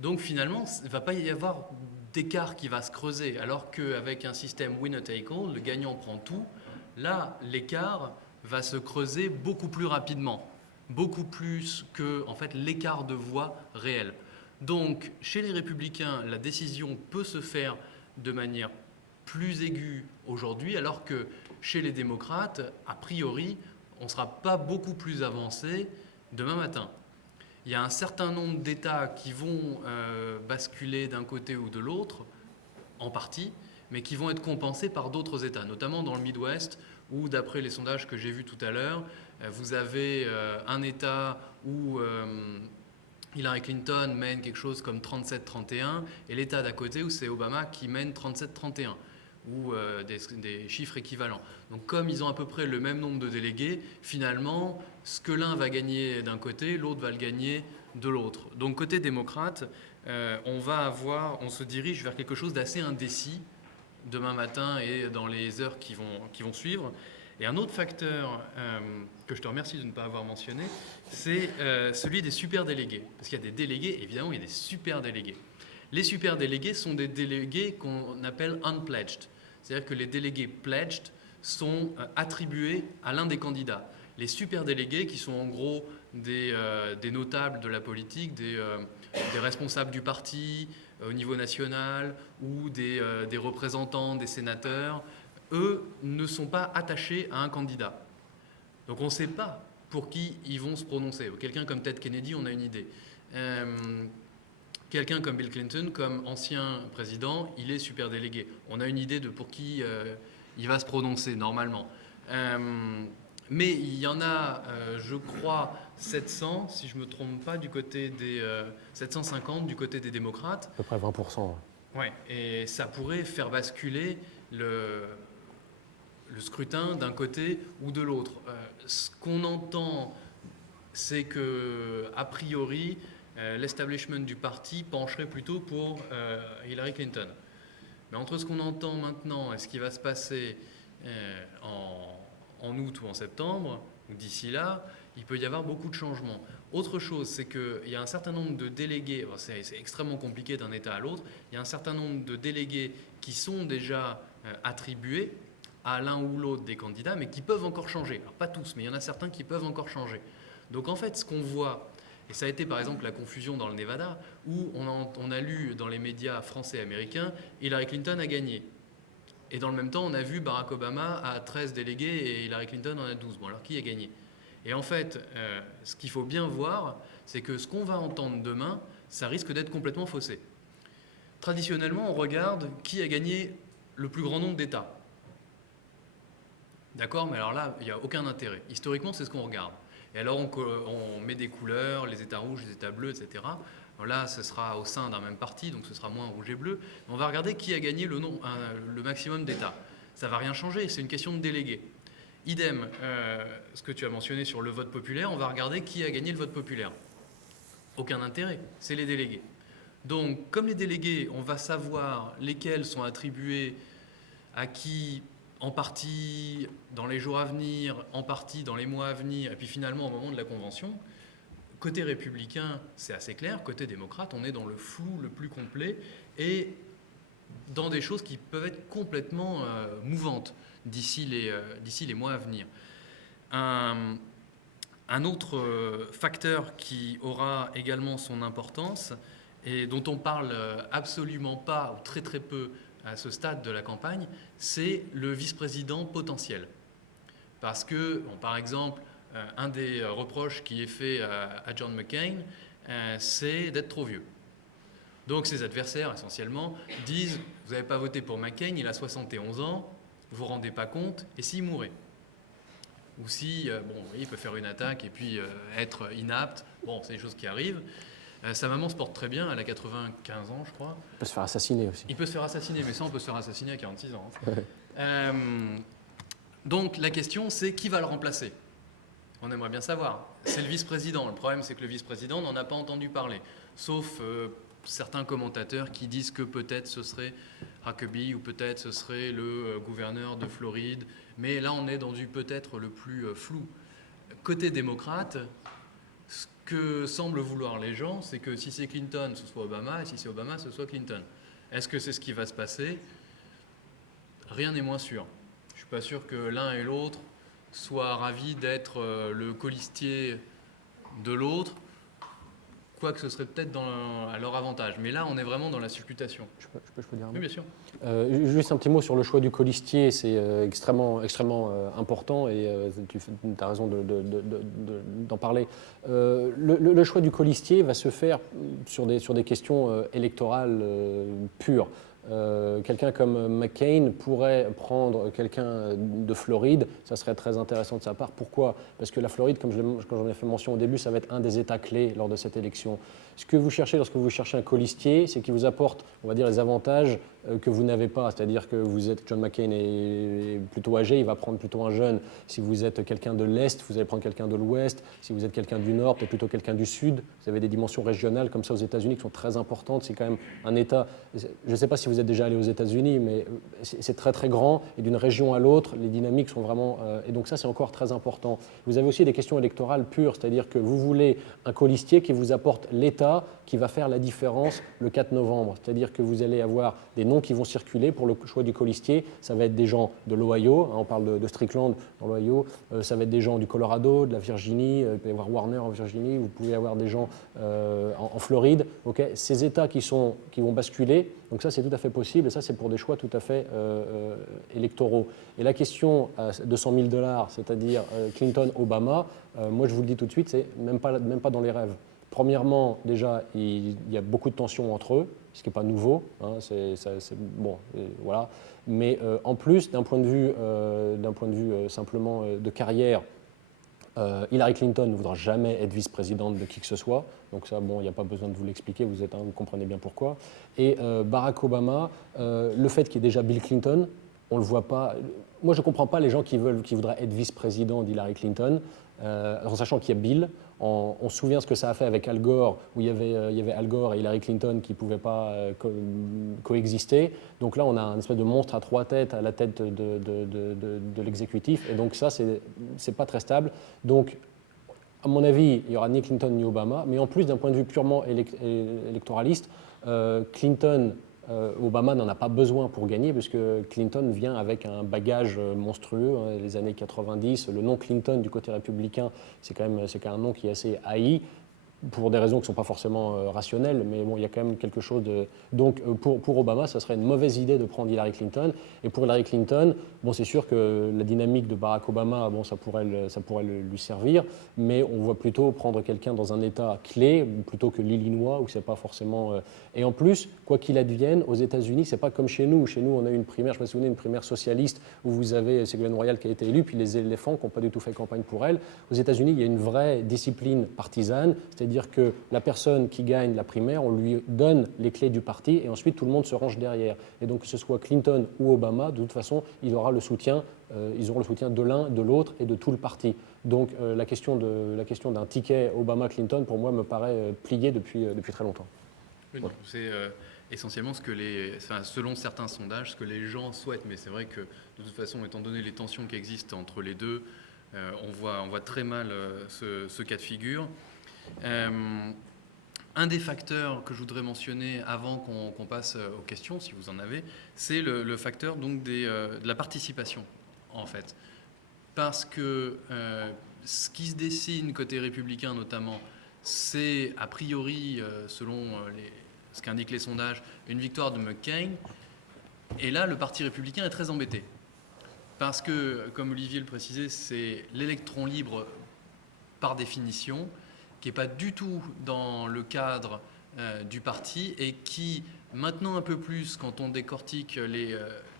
Donc finalement, il ne va pas y avoir d'écart qui va se creuser, alors qu'avec un système winner take all, le gagnant prend tout, là, l'écart va se creuser beaucoup plus rapidement, beaucoup plus que en fait, l'écart de voix réel. Donc, chez les Républicains, la décision peut se faire de manière plus aiguë aujourd'hui, alors que chez les démocrates, a priori, on ne sera pas beaucoup plus avancé demain matin. Il y a un certain nombre d'États qui vont basculer d'un côté ou de l'autre, en partie, mais qui vont être compensés par d'autres États, notamment dans le Midwest, où, d'après les sondages que j'ai vus tout à l'heure, vous avez un État où Hillary Clinton mène quelque chose comme 37-31, et l'État d'à côté où c'est Obama qui mène 37-31, ou des chiffres équivalents. Donc comme ils ont à peu près le même nombre de délégués, finalement, ce que l'un va gagner d'un côté, l'autre va le gagner de l'autre. Donc côté démocrate, on se dirige vers quelque chose d'assez indécis demain matin et dans les heures qui vont suivre. Et un autre facteur que je te remercie de ne pas avoir mentionné, c'est celui des superdélégués. Parce qu'il y a des délégués, évidemment, il y a des superdélégués. Les superdélégués sont des délégués qu'on appelle unpledged. C'est-à-dire que les délégués pledged sont attribués à l'un des candidats. Les superdélégués, qui sont en gros des notables de la politique, des responsables du parti au niveau national ou des représentants, des sénateurs, eux ne sont pas attachés à un candidat. Donc on ne sait pas pour qui ils vont se prononcer. Quelqu'un comme Ted Kennedy, on a une idée. Quelqu'un comme Bill Clinton, comme ancien président, il est superdélégué. On a une idée de pour qui il va se prononcer normalement. Mais il y en a, je crois, 700, si je ne me trompe pas, du côté des 750 du côté des démocrates. À peu près 20%. Ouais, et ça pourrait faire basculer le scrutin d'un côté ou de l'autre. Ce qu'on entend, c'est que, a priori, l'establishment du parti pencherait plutôt pour Hillary Clinton. Mais entre ce qu'on entend maintenant et ce qui va se passer en août ou en septembre, ou d'ici là, il peut y avoir beaucoup de changements. Autre chose, c'est qu'il y a un certain nombre de délégués, c'est extrêmement compliqué d'un État à l'autre, il y a un certain nombre de délégués qui sont déjà attribués à l'un ou l'autre des candidats, mais qui peuvent encore changer. Alors pas tous, mais il y en a certains qui peuvent encore changer. Donc en fait, ce qu'on voit, et ça a été par exemple la confusion dans le Nevada, où on a lu dans les médias français et américains, Hillary Clinton a gagné. Et dans le même temps, on a vu Barack Obama à 13 délégués et Hillary Clinton en a 12. Bon, alors qui a gagné ? Et en fait, ce qu'il faut bien voir, c'est que ce qu'on va entendre demain, ça risque d'être complètement faussé. Traditionnellement, on regarde qui a gagné le plus grand nombre d'États. D'accord, mais alors là, il n'y a aucun intérêt. Historiquement, c'est ce qu'on regarde. Et alors, on met des couleurs, les États rouges, les États bleus, etc. Alors là, ce sera au sein d'un même parti, donc ce sera moins rouge et bleu. Mais on va regarder qui a gagné le maximum d'États. Ça ne va rien changer, c'est une question de délégués. Idem, ce que tu as mentionné sur le vote populaire, on va regarder qui a gagné le vote populaire. Aucun intérêt, c'est les délégués. Donc, comme les délégués, on va savoir lesquels sont attribués à qui, en partie dans les jours à venir, en partie dans les mois à venir, et puis finalement au moment de la convention. Côté républicain, c'est assez clair. Côté démocrate, on est dans le flou le plus complet et dans des choses qui peuvent être complètement mouvantes d'ici les mois à venir. Un autre facteur qui aura également son importance et dont on parle absolument pas ou très très peu à ce stade de la campagne, c'est le vice-président potentiel. Parce que, bon, par exemple, un des reproches qui est fait à John McCain, c'est d'être trop vieux. Donc ses adversaires, essentiellement, disent « Vous n'avez pas voté pour McCain, il a 71 ans, vous ne vous rendez pas compte, et s'il mourait ?» Ou si, il peut faire une attaque et puis être inapte, bon, c'est des choses qui arrivent. Sa maman se porte très bien, elle a 95 ans, je crois. Il peut se faire assassiner aussi. Il peut se faire assassiner, mais ça, on peut se faire assassiner à 46 ans. Donc, la question, c'est qui va le remplacer ? On aimerait bien savoir. C'est le vice-président. Le problème, c'est que le vice-président n'en a pas entendu parler. Sauf certains commentateurs qui disent que peut-être ce serait Huckabee ou peut-être ce serait le gouverneur de Floride. Mais là, on est dans du peut-être le plus flou. Côté démocrate, que semblent vouloir les gens, c'est que si c'est Clinton, ce soit Obama, et si c'est Obama, ce soit Clinton. Est-ce que c'est ce qui va se passer? Rien n'est moins sûr. Je ne suis pas sûr que l'un et l'autre soient ravis d'être le colistier de l'autre, quoique ce serait peut-être à leur avantage. Mais là, on est vraiment dans la supputation. Je peux dire un mot? Oui, bien sûr. Juste un petit mot sur le choix du colistier, c'est extrêmement important et tu as raison d'en parler. Le choix du colistier va se faire sur des questions électorales pures. Quelqu'un comme McCain pourrait prendre quelqu'un de Floride, ça serait très intéressant de sa part. Pourquoi? Parce que la Floride, comme j'en ai fait mention au début, ça va être un des États clés lors de cette élection. Ce que vous cherchez lorsque vous cherchez un colistier, c'est qu'il vous apporte, on va dire, les avantages que vous n'avez pas. C'est-à-dire que John McCain est plutôt âgé, il va prendre plutôt un jeune. Si vous êtes quelqu'un de l'Est, vous allez prendre quelqu'un de l'Ouest. Si vous êtes quelqu'un du Nord, peut-être plutôt quelqu'un du Sud. Vous avez des dimensions régionales comme ça aux États-Unis qui sont très importantes. C'est quand même un État. Je ne sais pas si vous êtes déjà allé aux États-Unis, mais c'est très très grand et d'une région à l'autre, les dynamiques sont vraiment. Et donc ça, c'est encore très important. Vous avez aussi des questions électorales pures, c'est-à-dire que vous voulez un colistier qui vous apporte l'État qui va faire la différence le 4 novembre. C'est-à-dire que vous allez avoir des noms qui vont circuler pour le choix du colistier. Ça va être des gens de l'Ohio, on parle de Strickland dans l'Ohio, ça va être des gens du Colorado, de la Virginie, il peut y avoir Warner en Virginie, vous pouvez avoir des gens en Floride. Okay, ces États qui vont basculer, donc ça c'est tout à fait possible et ça c'est pour des choix tout à fait électoraux. Et la question de 100 000 $, c'est-à-dire Clinton-Obama, moi je vous le dis tout de suite, c'est même pas dans les rêves. Premièrement, déjà, il y a beaucoup de tensions entre eux, ce qui n'est pas nouveau. Hein, bon, voilà. Mais en plus, d'un point de vue simplement de carrière, Hillary Clinton ne voudra jamais être vice-présidente de qui que ce soit. Donc ça, bon, il n'y a pas besoin de vous l'expliquer, vous comprenez bien pourquoi. Et Barack Obama, le fait qu'il y ait déjà Bill Clinton, on ne le voit pas. Moi, je ne comprends pas les gens qui voudraient être vice-président d'Hillary Clinton, en sachant qu'il y a Bill. On se souvient ce que ça a fait avec Al Gore, où il y avait Al Gore et Hillary Clinton qui ne pouvaient pas coexister. Donc là, on a un espèce de monstre à 3 têtes à la tête de l'exécutif. Et donc ça, c'est pas très stable. Donc, à mon avis, il n'y aura ni Clinton ni Obama. Mais en plus, d'un point de vue purement électoraliste, Obama n'en a pas besoin pour gagner, puisque Clinton vient avec un bagage monstrueux. Hein, les années 90, le nom Clinton du côté républicain, c'est quand même un nom qui est assez haï, pour des raisons qui ne sont pas forcément rationnelles, mais bon, il y a quand même quelque chose de... Donc pour Obama, ça serait une mauvaise idée de prendre Hillary Clinton. Et pour Hillary Clinton, bon, c'est sûr que la dynamique de Barack Obama, bon, ça pourrait lui servir, mais on voit plutôt prendre quelqu'un dans un État clé, plutôt que l'Illinois, où c'est pas forcément... Et en plus, quoi qu'il advienne, aux États-Unis, c'est pas comme chez nous. Chez nous, on a eu une primaire, je me souviens, une primaire socialiste, où vous avez Ségolène Royal qui a été élue, puis les éléphants qui n'ont pas du tout fait campagne pour elle. Aux États-Unis, il y a une vraie discipline partisane, c'est-à-dire que la personne qui gagne la primaire, on lui donne les clés du parti et ensuite tout le monde se range derrière. Et donc que ce soit Clinton ou Obama, de toute façon, ils auront le soutien de l'un, de l'autre et de tout le parti. Donc la question d'un ticket Obama-Clinton, pour moi, me paraît pliée depuis très longtemps. Oui, voilà. C'est essentiellement selon certains sondages, ce que les gens souhaitent. Mais c'est vrai que de toute façon, étant donné les tensions qui existent entre les deux, on voit très mal ce cas de figure. Un des facteurs que je voudrais mentionner avant qu'on passe aux questions, si vous en avez, c'est le facteur donc de la participation, en fait. Parce que ce qui se dessine côté républicain notamment, c'est a priori, selon ce qu'indiquent les sondages, une victoire de McCain. Et là, le Parti républicain est très embêté. Parce que, comme Olivier le précisait, c'est l'électron libre par définition, qui n'est pas du tout dans le cadre du parti et qui, maintenant un peu plus, quand on décortique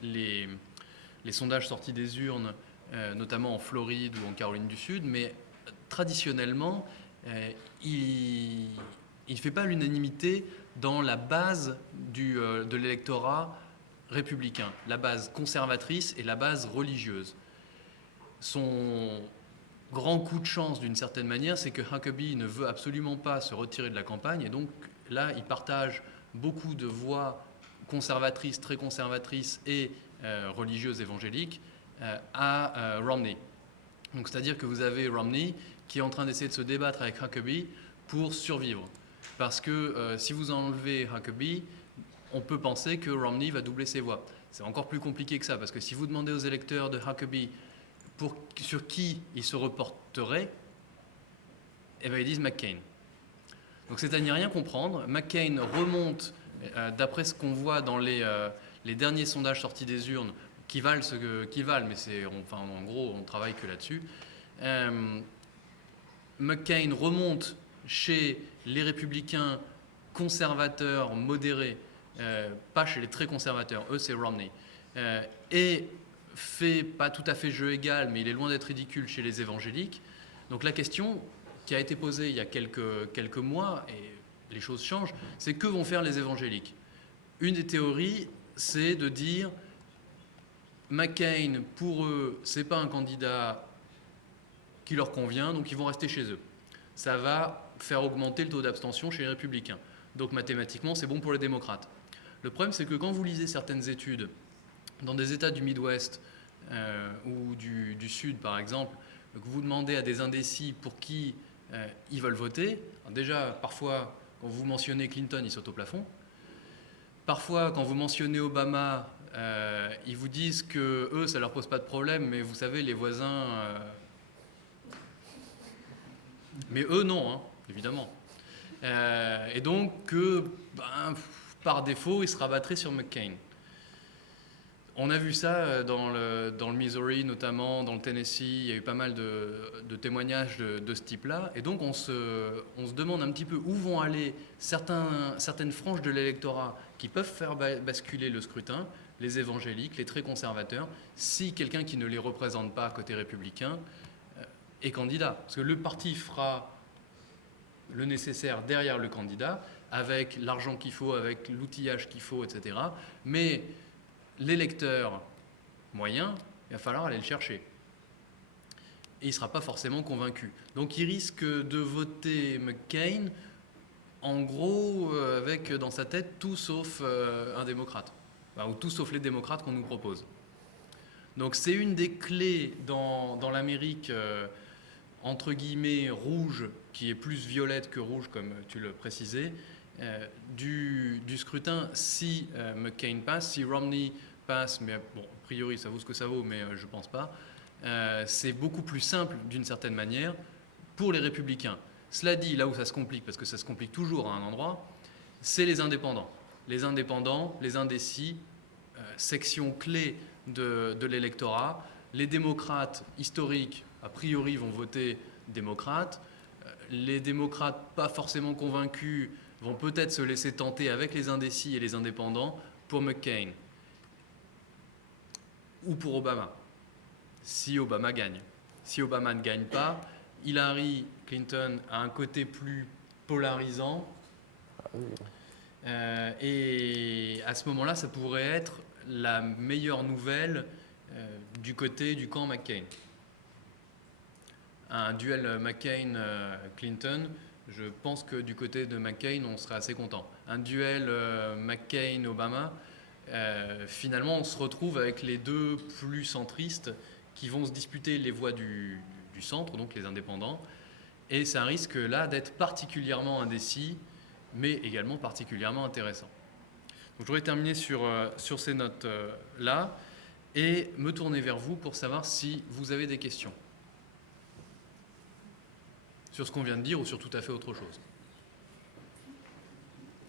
les sondages sortis des urnes, notamment en Floride ou en Caroline du Sud, mais traditionnellement, il ne fait pas l'unanimité dans la base de l'électorat républicain, la base conservatrice et la base religieuse. Son grand coup de chance, d'une certaine manière, c'est que Huckabee ne veut absolument pas se retirer de la campagne et donc là, il partage beaucoup de voix conservatrices, très conservatrices et religieuses évangéliques à Romney. Donc, c'est-à-dire que vous avez Romney qui est en train d'essayer de se débattre avec Huckabee pour survivre. Parce que si vous enlevez Huckabee, on peut penser que Romney va doubler ses voix. C'est encore plus compliqué que ça, parce que si vous demandez aux électeurs de Huckabee sur qui ils se reporteraient, eh ben ils disent McCain. Donc c'est à n'y rien comprendre. McCain remonte, d'après ce qu'on voit dans les derniers sondages sortis des urnes, qui valent ce qu'ils valent, mais en gros, on ne travaille que là-dessus. McCain remonte chez les républicains conservateurs, modérés, pas chez les très conservateurs, eux c'est Romney, et fait pas tout à fait jeu égal, mais il est loin d'être ridicule chez les évangéliques. Donc la question qui a été posée il y a quelques mois, et les choses changent, c'est que vont faire les évangéliques? Une des théories, c'est de dire McCain, pour eux, c'est pas un candidat qui leur convient, donc ils vont rester chez eux. Ça va faire augmenter le taux d'abstention chez les républicains. Donc mathématiquement, c'est bon pour les démocrates. Le problème, c'est que quand vous lisez certaines études dans des États du Midwest ou du Sud, par exemple, que vous demandez à des indécis pour qui ils veulent voter, déjà, parfois, quand vous mentionnez Clinton, ils sautent au plafond. Parfois, quand vous mentionnez Obama, ils vous disent que eux, ça leur pose pas de problème, mais vous savez, les voisins... Mais eux, non, hein, évidemment. Et donc, par défaut, ils se rabattraient sur McCain. On a vu ça dans le Missouri, notamment, dans le Tennessee. Il y a eu pas mal de témoignages de ce type-là. Et donc, on se demande un petit peu où vont aller certaines franges de l'électorat qui peuvent faire basculer le scrutin, les évangéliques, les très conservateurs, si quelqu'un qui ne les représente pas côté républicain est candidat. Parce que le parti fera le nécessaire derrière le candidat, avec l'argent qu'il faut, avec l'outillage qu'il faut, etc. Mais l'électeur moyen, il va falloir aller le chercher. Et il ne sera pas forcément convaincu. Donc il risque de voter McCain, en gros, avec dans sa tête tout sauf un démocrate. Ou tout sauf les démocrates qu'on nous propose. Donc c'est une des clés dans l'Amérique, entre guillemets, rouge, qui est plus violette que rouge, comme tu le précisais, du scrutin si McCain passe, si Romney passe, mais bon, a priori ça vaut ce que ça vaut, mais je ne pense pas, c'est beaucoup plus simple d'une certaine manière pour les républicains. Cela dit, là où ça se complique, parce que ça se complique toujours à un endroit, c'est les indépendants. Les indépendants, les indécis, section clé de l'électorat. Les démocrates historiques, a priori, vont voter démocrate. Les démocrates pas forcément convaincus vont peut-être se laisser tenter avec les indécis et les indépendants pour McCain ou pour Obama, si Obama gagne. Si Obama ne gagne pas, Hillary Clinton a un côté plus polarisant, et à ce moment-là, ça pourrait être la meilleure nouvelle du côté du camp McCain. Un duel McCain-Clinton, je pense que du côté de McCain, on serait assez content. Un duel McCain-Obama, finalement, on se retrouve avec les deux plus centristes qui vont se disputer les voix du centre, donc les indépendants, et ça risque là d'être particulièrement indécis, mais également particulièrement intéressant. Donc, je voudrais terminer sur ces notes-là et me tourner vers vous pour savoir si vous avez des questions sur ce qu'on vient de dire ou sur tout à fait autre chose.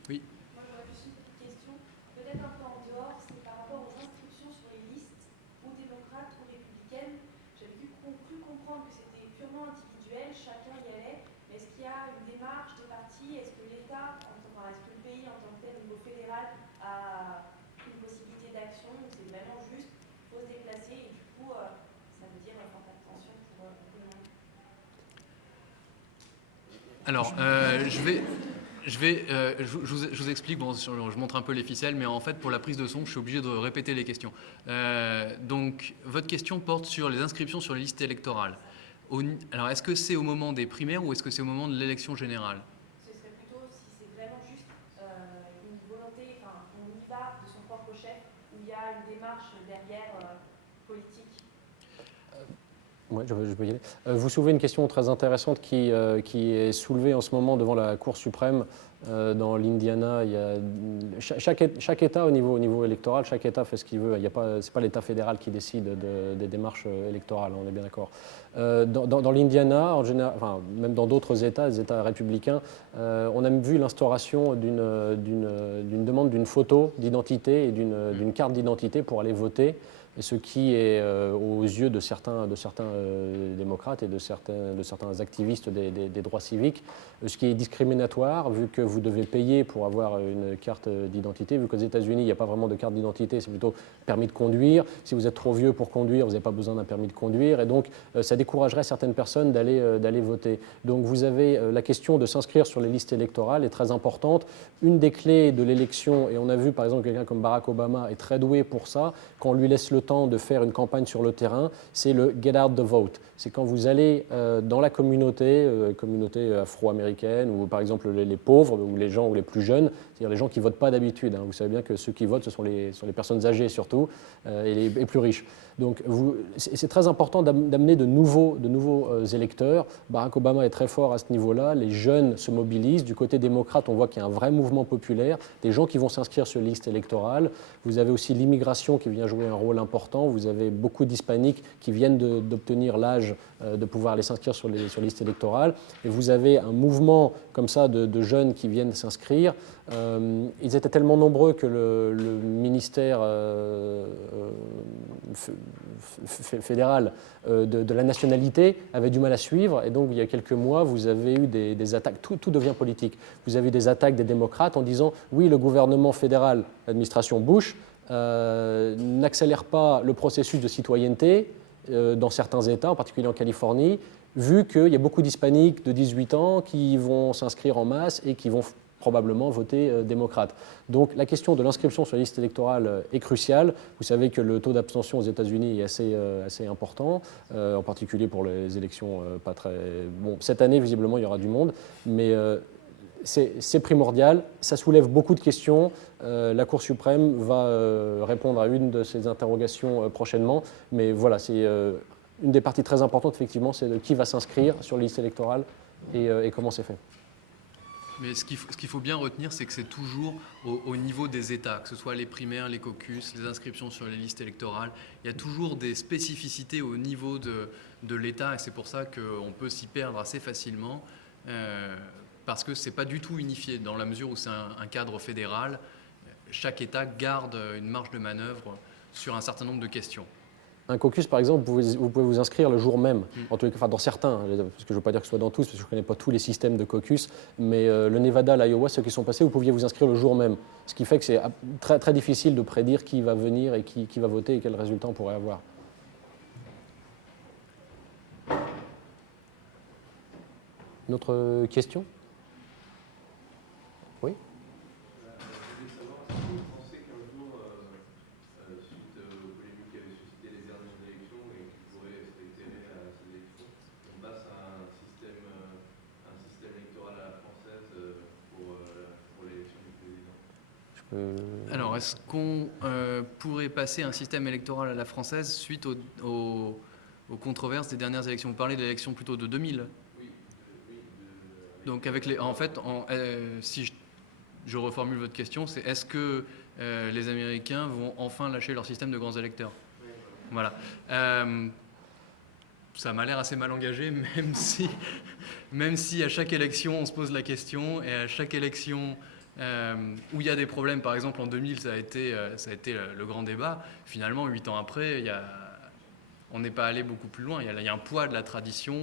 Oui. Moi, j'aurais juste une petite question, peut-être un peu en dehors, c'est par rapport aux inscriptions sur les listes, ou démocrates ou républicaines. J'avais cru comprendre que c'était purement individuel, chacun y allait. Mais est-ce qu'il y a une démarche des partis? Est-ce que l'État, est-ce que le pays en tant que tel, au niveau fédéral, a une possibilité d'action? Ou c'est vraiment juste, il faut se déplacer et du coup, ça veut dire faire attention pour tout le monde? Alors, je vous explique, bon, je montre un peu les ficelles, mais en fait, pour la prise de son, je suis obligé de répéter les questions. Donc, votre question porte sur les inscriptions sur les listes électorales. Alors, est-ce que c'est au moment des primaires ou est-ce que c'est au moment de l'élection générale? Ce serait plutôt si c'est vraiment juste une volonté, enfin, on y va de son propre chef, où il y a une démarche derrière politique. Ouais, je peux y aller. Vous soulevez une question très intéressante qui est soulevée en ce moment devant la Cour suprême dans l'Indiana. Il y a chaque État au niveau électoral, chaque État fait ce qu'il veut. C'est pas l'État fédéral qui décide des démarches électorales, on est bien d'accord. Dans l'Indiana, en général, enfin, même dans d'autres États, les États républicains, on a vu l'instauration d'une demande d'une photo d'identité et d'une carte d'identité pour aller voter. Et ce qui est, aux yeux de certains démocrates et de certains activistes des droits civiques, ce qui est discriminatoire, vu que vous devez payer pour avoir une carte d'identité, vu qu'aux États-Unis, il n'y a pas vraiment de carte d'identité, c'est plutôt permis de conduire. Si vous êtes trop vieux pour conduire, vous n'avez pas besoin d'un permis de conduire. Et donc, ça découragerait certaines personnes d'aller voter. Donc, vous avez la question de s'inscrire sur les listes électorales est très importante. Une des clés de l'élection, et on a vu par exemple quelqu'un comme Barack Obama est très doué pour ça, quand on lui laisse le temps de faire une campagne sur le terrain, c'est le get out the vote. C'est quand vous allez dans la communauté afro-américaine, ou par exemple les pauvres, ou les gens ou les plus jeunes, c'est-à-dire les gens qui ne votent pas d'habitude. Vous savez bien que ceux qui votent, ce sont les personnes âgées surtout, et les plus riches. Donc c'est très important d'amener de nouveaux électeurs. Barack Obama est très fort à ce niveau-là. Les jeunes se mobilisent. Du côté démocrate, on voit qu'il y a un vrai mouvement populaire, des gens qui vont s'inscrire sur les listes électorales. Vous avez aussi l'immigration qui vient jouer un rôle important. Vous avez beaucoup d'hispaniques qui viennent d'obtenir l'âge de pouvoir aller s'inscrire sur les listes électorales. Et vous avez un mouvement comme ça de jeunes qui viennent s'inscrire. Ils étaient tellement nombreux que le ministère fédéral de la nationalité avait du mal à suivre. Et donc, il y a quelques mois, vous avez eu des attaques. Tout devient politique. Vous avez eu des attaques des démocrates en disant « Oui, le gouvernement fédéral, l'administration Bush, n'accélère pas le processus de citoyenneté dans certains États, en particulier en Californie, vu qu'il y a beaucoup d'hispaniques de 18 ans qui vont s'inscrire en masse et qui vont probablement voter démocrate. Donc la question de l'inscription sur la liste électorale est cruciale. Vous savez que le taux d'abstention aux États-Unis est assez important, en particulier pour les élections pas très... Bon, cette année, visiblement, il y aura du monde, mais c'est primordial. Ça soulève beaucoup de questions. La Cour suprême va répondre à une de ces interrogations prochainement, mais voilà, c'est une des parties très importantes, effectivement, c'est de qui va s'inscrire sur la liste électorale et comment c'est fait. Mais ce qu'il faut bien retenir, c'est que c'est toujours au niveau des États, que ce soit les primaires, les caucus, les inscriptions sur les listes électorales. Il y a toujours des spécificités au niveau de l'État, et c'est pour ça qu'on peut s'y perdre assez facilement, parce que ce n'est pas du tout unifié, dans la mesure où c'est un cadre fédéral. Chaque État garde une marge de manœuvre sur un certain nombre de questions. Un caucus, par exemple, vous pouvez vous inscrire le jour même, en tous les cas, enfin, dans certains, parce que je ne veux pas dire que ce soit dans tous, parce que je ne connais pas tous les systèmes de caucus, mais le Nevada, l'Iowa, ceux qui sont passés, vous pouviez vous inscrire le jour même. Ce qui fait que c'est très, très difficile de prédire qui va venir et qui va voter et quel résultat on pourrait avoir. Une autre question ? Oui ? Alors, est-ce qu'on pourrait passer un système électoral à la française suite aux controverses des dernières élections? Vous parlez de l'élection plutôt de 2000? Oui. Donc, en fait, si je reformule votre question, c'est est-ce que les Américains vont enfin lâcher leur système de grands électeurs? Oui. Voilà. Ça m'a l'air assez mal engagé, même si à chaque élection, on se pose la question, et à chaque élection... où il y a des problèmes, par exemple en 2000 ça a été le grand débat. Finalement 8 ans après on n'est pas allé beaucoup plus loin. Il y a un poids de la tradition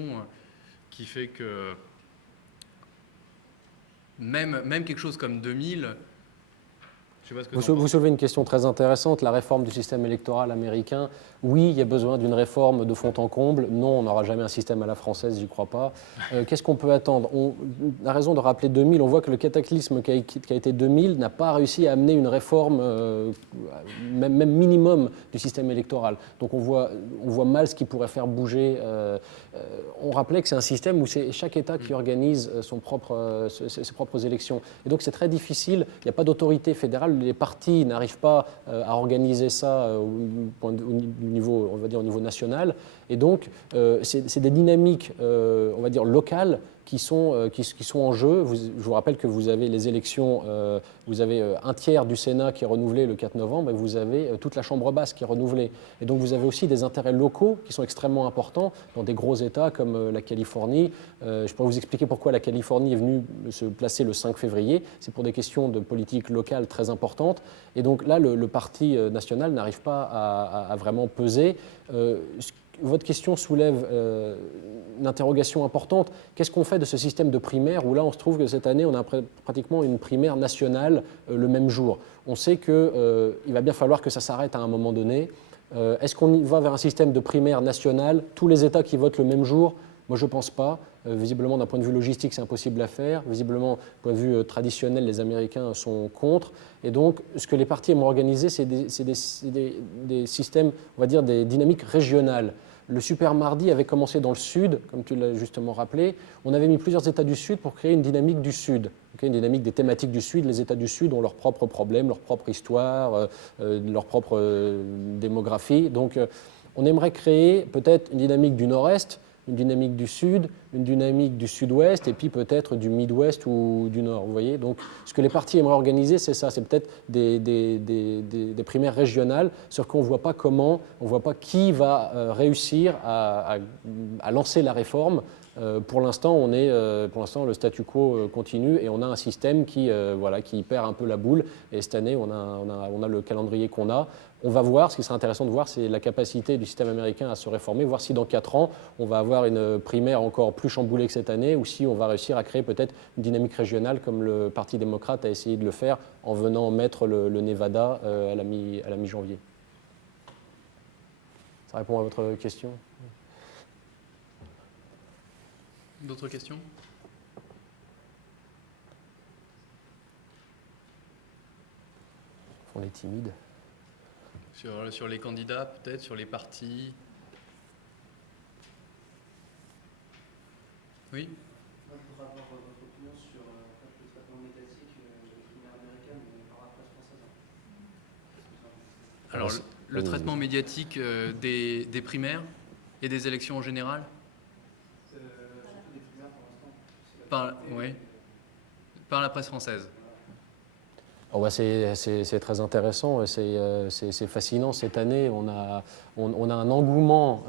qui fait que même quelque chose comme 2000, je sais pas ce que vous soulevez une question très intéressante, la réforme du système électoral américain. Oui, il y a besoin d'une réforme de fond en comble. Non, on n'aura jamais un système à la française, j'y crois pas. Qu'est-ce qu'on peut attendre? On a raison de rappeler 2000. On voit que le cataclysme qui a été 2000 n'a pas réussi à amener une réforme, même minimum, du système électoral. Donc on voit mal ce qui pourrait faire bouger. On rappelait que c'est un système où c'est chaque État qui organise ses propres élections. Et donc c'est très difficile. Il n'y a pas d'autorité fédérale. national, les partis n'arrivent pas à organiser ça au niveau, on va dire, au niveau national. Et donc, c'est des dynamiques, on va dire, locales qui sont en jeu. Je vous rappelle que vous avez les élections, vous avez un tiers du Sénat qui est renouvelé le 4 novembre et vous avez toute la Chambre basse qui est renouvelée. Et donc vous avez aussi des intérêts locaux qui sont extrêmement importants dans des gros États comme la Californie. Je pourrais vous expliquer pourquoi la Californie est venue se placer le 5 février. C'est pour des questions de politique locale très importantes. Et donc là, le Parti national n'arrive pas à vraiment peser. Votre question soulève une interrogation importante. Qu'est-ce qu'on fait de ce système de primaire où là, on se trouve que cette année, on a pratiquement une primaire nationale le même jour. On sait qu'il va bien falloir que ça s'arrête à un moment donné. Est-ce qu'on va vers un système de primaire national, tous les États qui votent le même jour? Moi, je ne pense pas. Visiblement, d'un point de vue logistique, c'est impossible à faire. Visiblement, d'un point de vue traditionnel, les Américains sont contre. Et donc, ce que les partis aiment organiser, c'est des systèmes, on va dire, des dynamiques régionales. Le Super Mardi avait commencé dans le Sud, comme tu l'as justement rappelé. On avait mis plusieurs États du Sud pour créer une dynamique du Sud, une dynamique des thématiques du Sud. Les États du Sud ont leurs propres problèmes, leur propre histoire, leur propre démographie. Donc, on aimerait créer peut-être une dynamique du Nord-Est, une dynamique du Sud, une dynamique du Sud-Ouest et puis peut-être du Midwest ou du Nord. Vous voyez, donc ce que les partis aimeraient organiser, c'est ça, c'est peut-être des primaires régionales, sur qu'on ne voit pas comment, on ne voit pas qui va réussir à lancer la réforme. Pour l'instant, le statu quo continue et on a un système qui perd un peu la boule. Et cette année, on a le calendrier qu'on a. On va voir, ce qui serait intéressant de voir, c'est la capacité du système américain à se réformer, voir si dans 4 ans, on va avoir une primaire encore plus chamboulée que cette année, ou si on va réussir à créer peut-être une dynamique régionale, comme le Parti démocrate a essayé de le faire en venant mettre le Nevada à la mi-janvier. Ça répond à votre question? D'autres questions? On est timide. Sur les candidats, peut-être, sur les partis. Oui. Moi, je voudrais avoir votre opinion sur le traitement médiatique des primaires américaines par la presse française. Alors, le traitement médiatique des primaires et des élections en général? Surtout des primaires pour l'instant. Par la presse française. Oh bah c'est très intéressant, c'est fascinant. Cette année, on a un engouement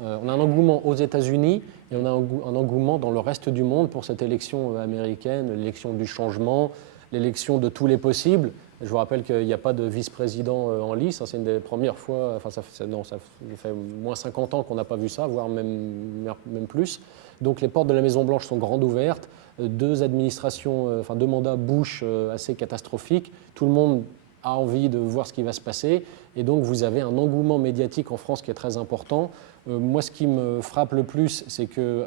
aux États-Unis et on a un engouement dans le reste du monde pour cette élection américaine, l'élection du changement, l'élection de tous les possibles. Je vous rappelle qu'il n'y a pas de vice-président en lice, c'est une des premières fois, enfin ça fait moins 50 ans qu'on n'a pas vu ça, voire même plus. Donc les portes de la Maison-Blanche sont grandes ouvertes, deux mandats Bush assez catastrophiques, tout le monde a envie de voir ce qui va se passer, et donc vous avez un engouement médiatique en France qui est très important. Moi, ce qui me frappe le plus, c'est que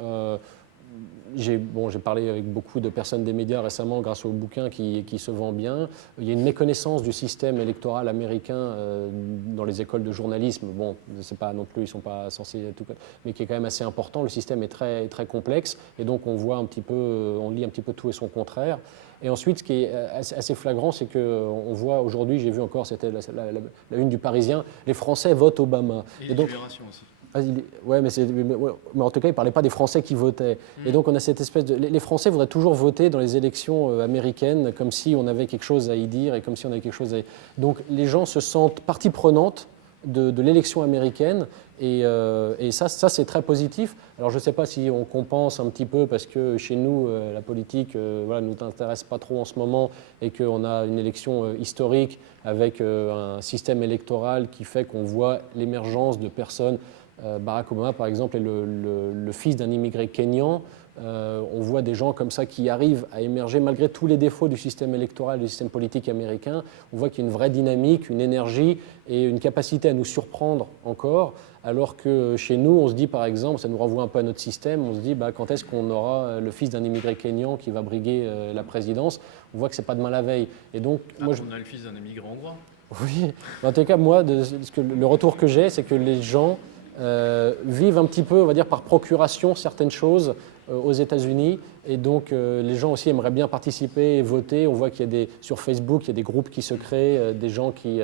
j'ai parlé avec beaucoup de personnes des médias récemment grâce au bouquin qui se vend bien. Il y a une méconnaissance du système électoral américain dans les écoles de journalisme. Bon, c'est pas non plus, ils ne sont pas censés tout, mais qui est quand même assez important. Le système est très, très complexe et donc on lit un petit peu tout et son contraire. Et ensuite, ce qui est assez flagrant, c'est qu'on voit aujourd'hui, j'ai vu encore, c'était la une du Parisien, les Français votent Obama. Et donc, Libération aussi. Ouais, mais en tout cas, il ne parlait pas des Français qui votaient. Et donc, on a cette espèce de... Les Français voudraient toujours voter dans les élections américaines, comme si on avait quelque chose à y dire et comme si on avait quelque chose à... Donc, les gens se sentent partie prenante de l'élection américaine et ça c'est très positif. Alors, je ne sais pas si on compense un petit peu parce que chez nous, la politique ne nous intéresse pas trop en ce moment et qu'on a une élection historique avec un système électoral qui fait qu'on voit l'émergence de personnes. Barack Obama, par exemple, est le fils d'un immigré kényan. On voit des gens comme ça qui arrivent à émerger malgré tous les défauts du système électoral, du système politique américain. On voit qu'il y a une vraie dynamique, une énergie et une capacité à nous surprendre encore, alors que chez nous, on se dit par exemple, ça nous renvoie un peu à notre système, on se dit quand est-ce qu'on aura le fils d'un immigré kényan qui va briguer la présidence? On voit que ce n'est pas demain la veille. Et donc, on a le fils d'un immigré hongrois. Oui, en tout cas, moi, le retour que j'ai, c'est que les gens vivent un petit peu, on va dire, par procuration certaines choses aux États-Unis. Et donc, les gens aussi aimeraient bien participer et voter. On voit qu'il y a sur Facebook, il y a des groupes qui se créent, des gens qui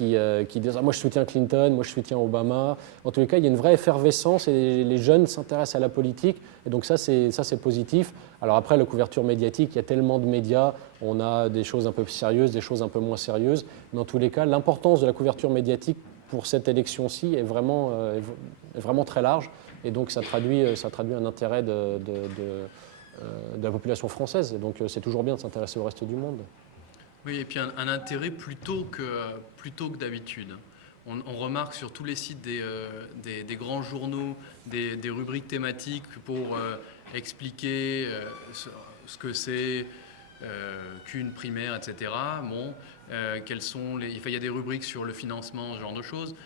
disent « moi, je soutiens Clinton, moi, je soutiens Obama ». En tous les cas, il y a une vraie effervescence et les jeunes s'intéressent à la politique. Et donc, ça, c'est positif. Alors après, la couverture médiatique, il y a tellement de médias. On a des choses un peu sérieuses, des choses un peu moins sérieuses. Mais en tous les cas, l'importance de la couverture médiatique pour cette élection-ci est vraiment très large. Et donc, ça traduit un intérêt de la population française. Et donc, c'est toujours bien de s'intéresser au reste du monde. Oui, et puis un intérêt plutôt que d'habitude. On remarque sur tous les sites des grands journaux des rubriques thématiques pour expliquer ce que c'est qu'une primaire, etc. Bon, il y a des rubriques sur le financement, ce genre de choses.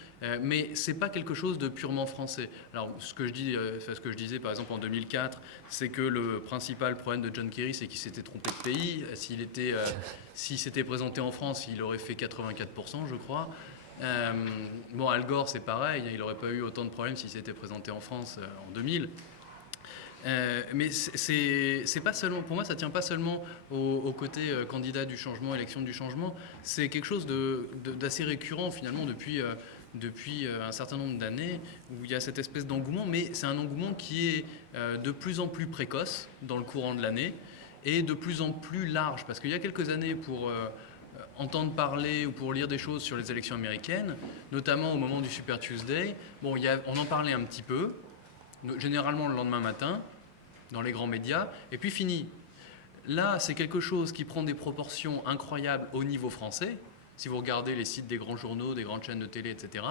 Mais ce n'est pas quelque chose de purement français. Alors, ce que je disais par exemple en 2004, c'est que le principal problème de John Kerry, c'est qu'il s'était trompé de pays. S'il s'était présenté en France, il aurait fait 84%, je crois. Bon, Al Gore, c'est pareil, il n'aurait pas eu autant de problèmes s'il s'était présenté en France en 2000. Mais c'est pas seulement, pour moi, ça ne tient pas seulement au côté candidat du changement, élection du changement. C'est quelque chose d'assez récurrent finalement depuis un certain nombre d'années, où il y a cette espèce d'engouement, mais c'est un engouement qui est de plus en plus précoce dans le courant de l'année et de plus en plus large. Parce qu'il y a quelques années, pour entendre parler ou pour lire des choses sur les élections américaines, notamment au moment du Super Tuesday, bon, on en parlait un petit peu, généralement le lendemain matin, dans les grands médias, et puis fini. Là, c'est quelque chose qui prend des proportions incroyables au niveau français, si vous regardez les sites des grands journaux, des grandes chaînes de télé, etc.,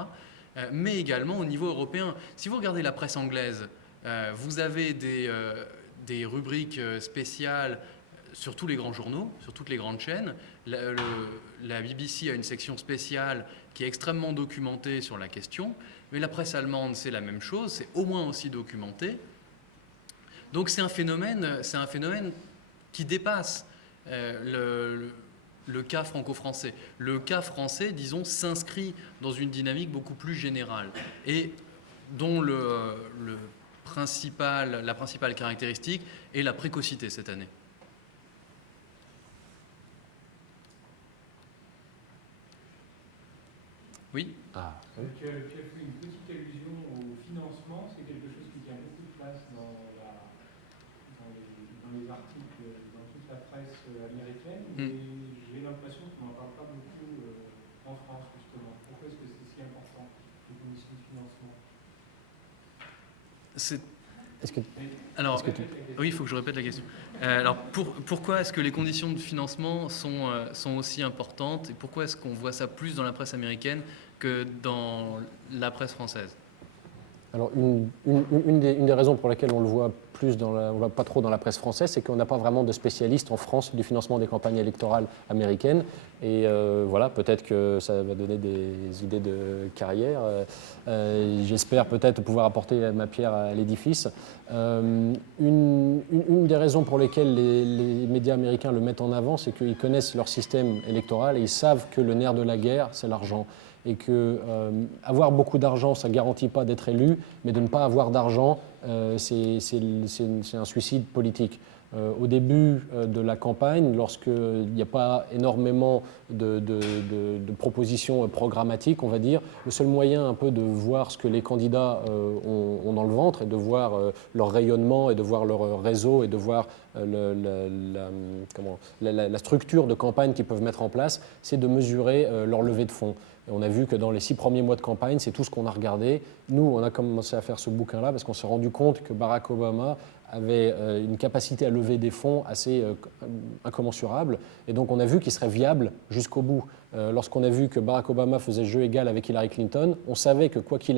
mais également au niveau européen. Si vous regardez la presse anglaise, vous avez des rubriques spéciales sur tous les grands journaux, sur toutes les grandes chaînes. La BBC a une section spéciale qui est extrêmement documentée sur la question, mais la presse allemande, c'est la même chose, c'est au moins aussi documenté. Donc c'est un phénomène qui dépasse le cas franco-français. Le cas français, disons, s'inscrit dans une dynamique beaucoup plus générale et dont la principale caractéristique est la précocité cette année. Oui. Tu as fait une petite allusion au financement, c'est quelque chose qui tient beaucoup de place dans les articles, dans toute la presse américaine, mais j'ai l'impression qu'on n'en parle pas beaucoup en France, justement. Pourquoi est-ce que c'est si important, les conditions de financement? Oui, il faut que je répète la question. Alors, pourquoi est-ce que les conditions de financement sont aussi importantes et pourquoi est-ce qu'on voit ça plus dans la presse américaine que dans la presse française? Alors, une des raisons pour lesquelles on le voit on voit pas trop dans la presse française, c'est qu'on n'a pas vraiment de spécialistes en France du financement des campagnes électorales américaines. Et voilà, peut-être que ça va donner des idées de carrière. J'espère peut-être pouvoir apporter ma pierre à l'édifice. Une des raisons pour lesquelles les médias américains le mettent en avant, c'est qu'ils connaissent leur système électoral et ils savent que le nerf de la guerre, c'est l'argent. Et que avoir beaucoup d'argent, ça ne garantit pas d'être élu, mais de ne pas avoir d'argent, c'est un suicide politique. Au début de la campagne, lorsqu'il n'y a pas énormément de propositions programmatiques, on va dire, le seul moyen un peu de voir ce que les candidats ont dans le ventre et de voir leur rayonnement et de voir leur réseau et de voir la structure de campagne qu'ils peuvent mettre en place, c'est de mesurer leur levée de fonds. Et on a vu que dans les 6 premiers mois de campagne, c'est tout ce qu'on a regardé. Nous, on a commencé à faire ce bouquin-là parce qu'on s'est rendu compte que Barack Obama avait une capacité à lever des fonds assez incommensurable. Et donc, on a vu qu'il serait viable jusqu'au bout. Lorsqu'on a vu que Barack Obama faisait jeu égal avec Hillary Clinton, on savait que quoi qu'il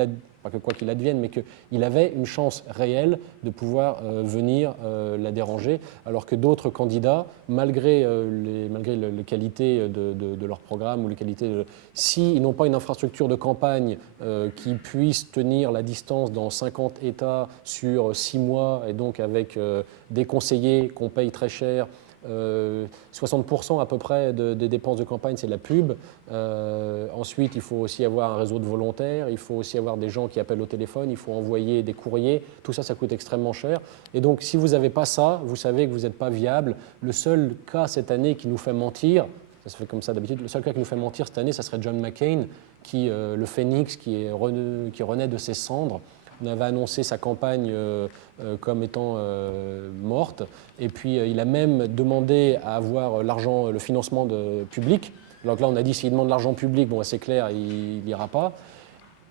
advienne, mais qu'il avait une chance réelle de pouvoir venir la déranger, alors que d'autres candidats, malgré les qualités de leur programme ou les qualités s'ils n'ont pas une infrastructure de campagne qui puisse tenir la distance dans 50 États sur 6 mois, et donc avec des conseillers qu'on paye très cher, 60% à peu près des dépenses de campagne, c'est la pub. Ensuite, il faut aussi avoir un réseau de volontaires, il faut aussi avoir des gens qui appellent au téléphone, il faut envoyer des courriers. Tout ça, ça coûte extrêmement cher. Et donc, si vous n'avez pas ça, vous savez que vous n'êtes pas viable. Le seul cas cette année qui nous fait mentir, ça se fait comme ça d'habitude, le seul cas qui nous fait mentir cette année, ça serait John McCain, le phénix qui renaît de ses cendres. On avait annoncé sa campagne comme étant morte. Et puis, il a même demandé à avoir l'argent, le financement public. Donc là, on a dit, s'il demande l'argent public, bon, c'est clair, il n'ira pas.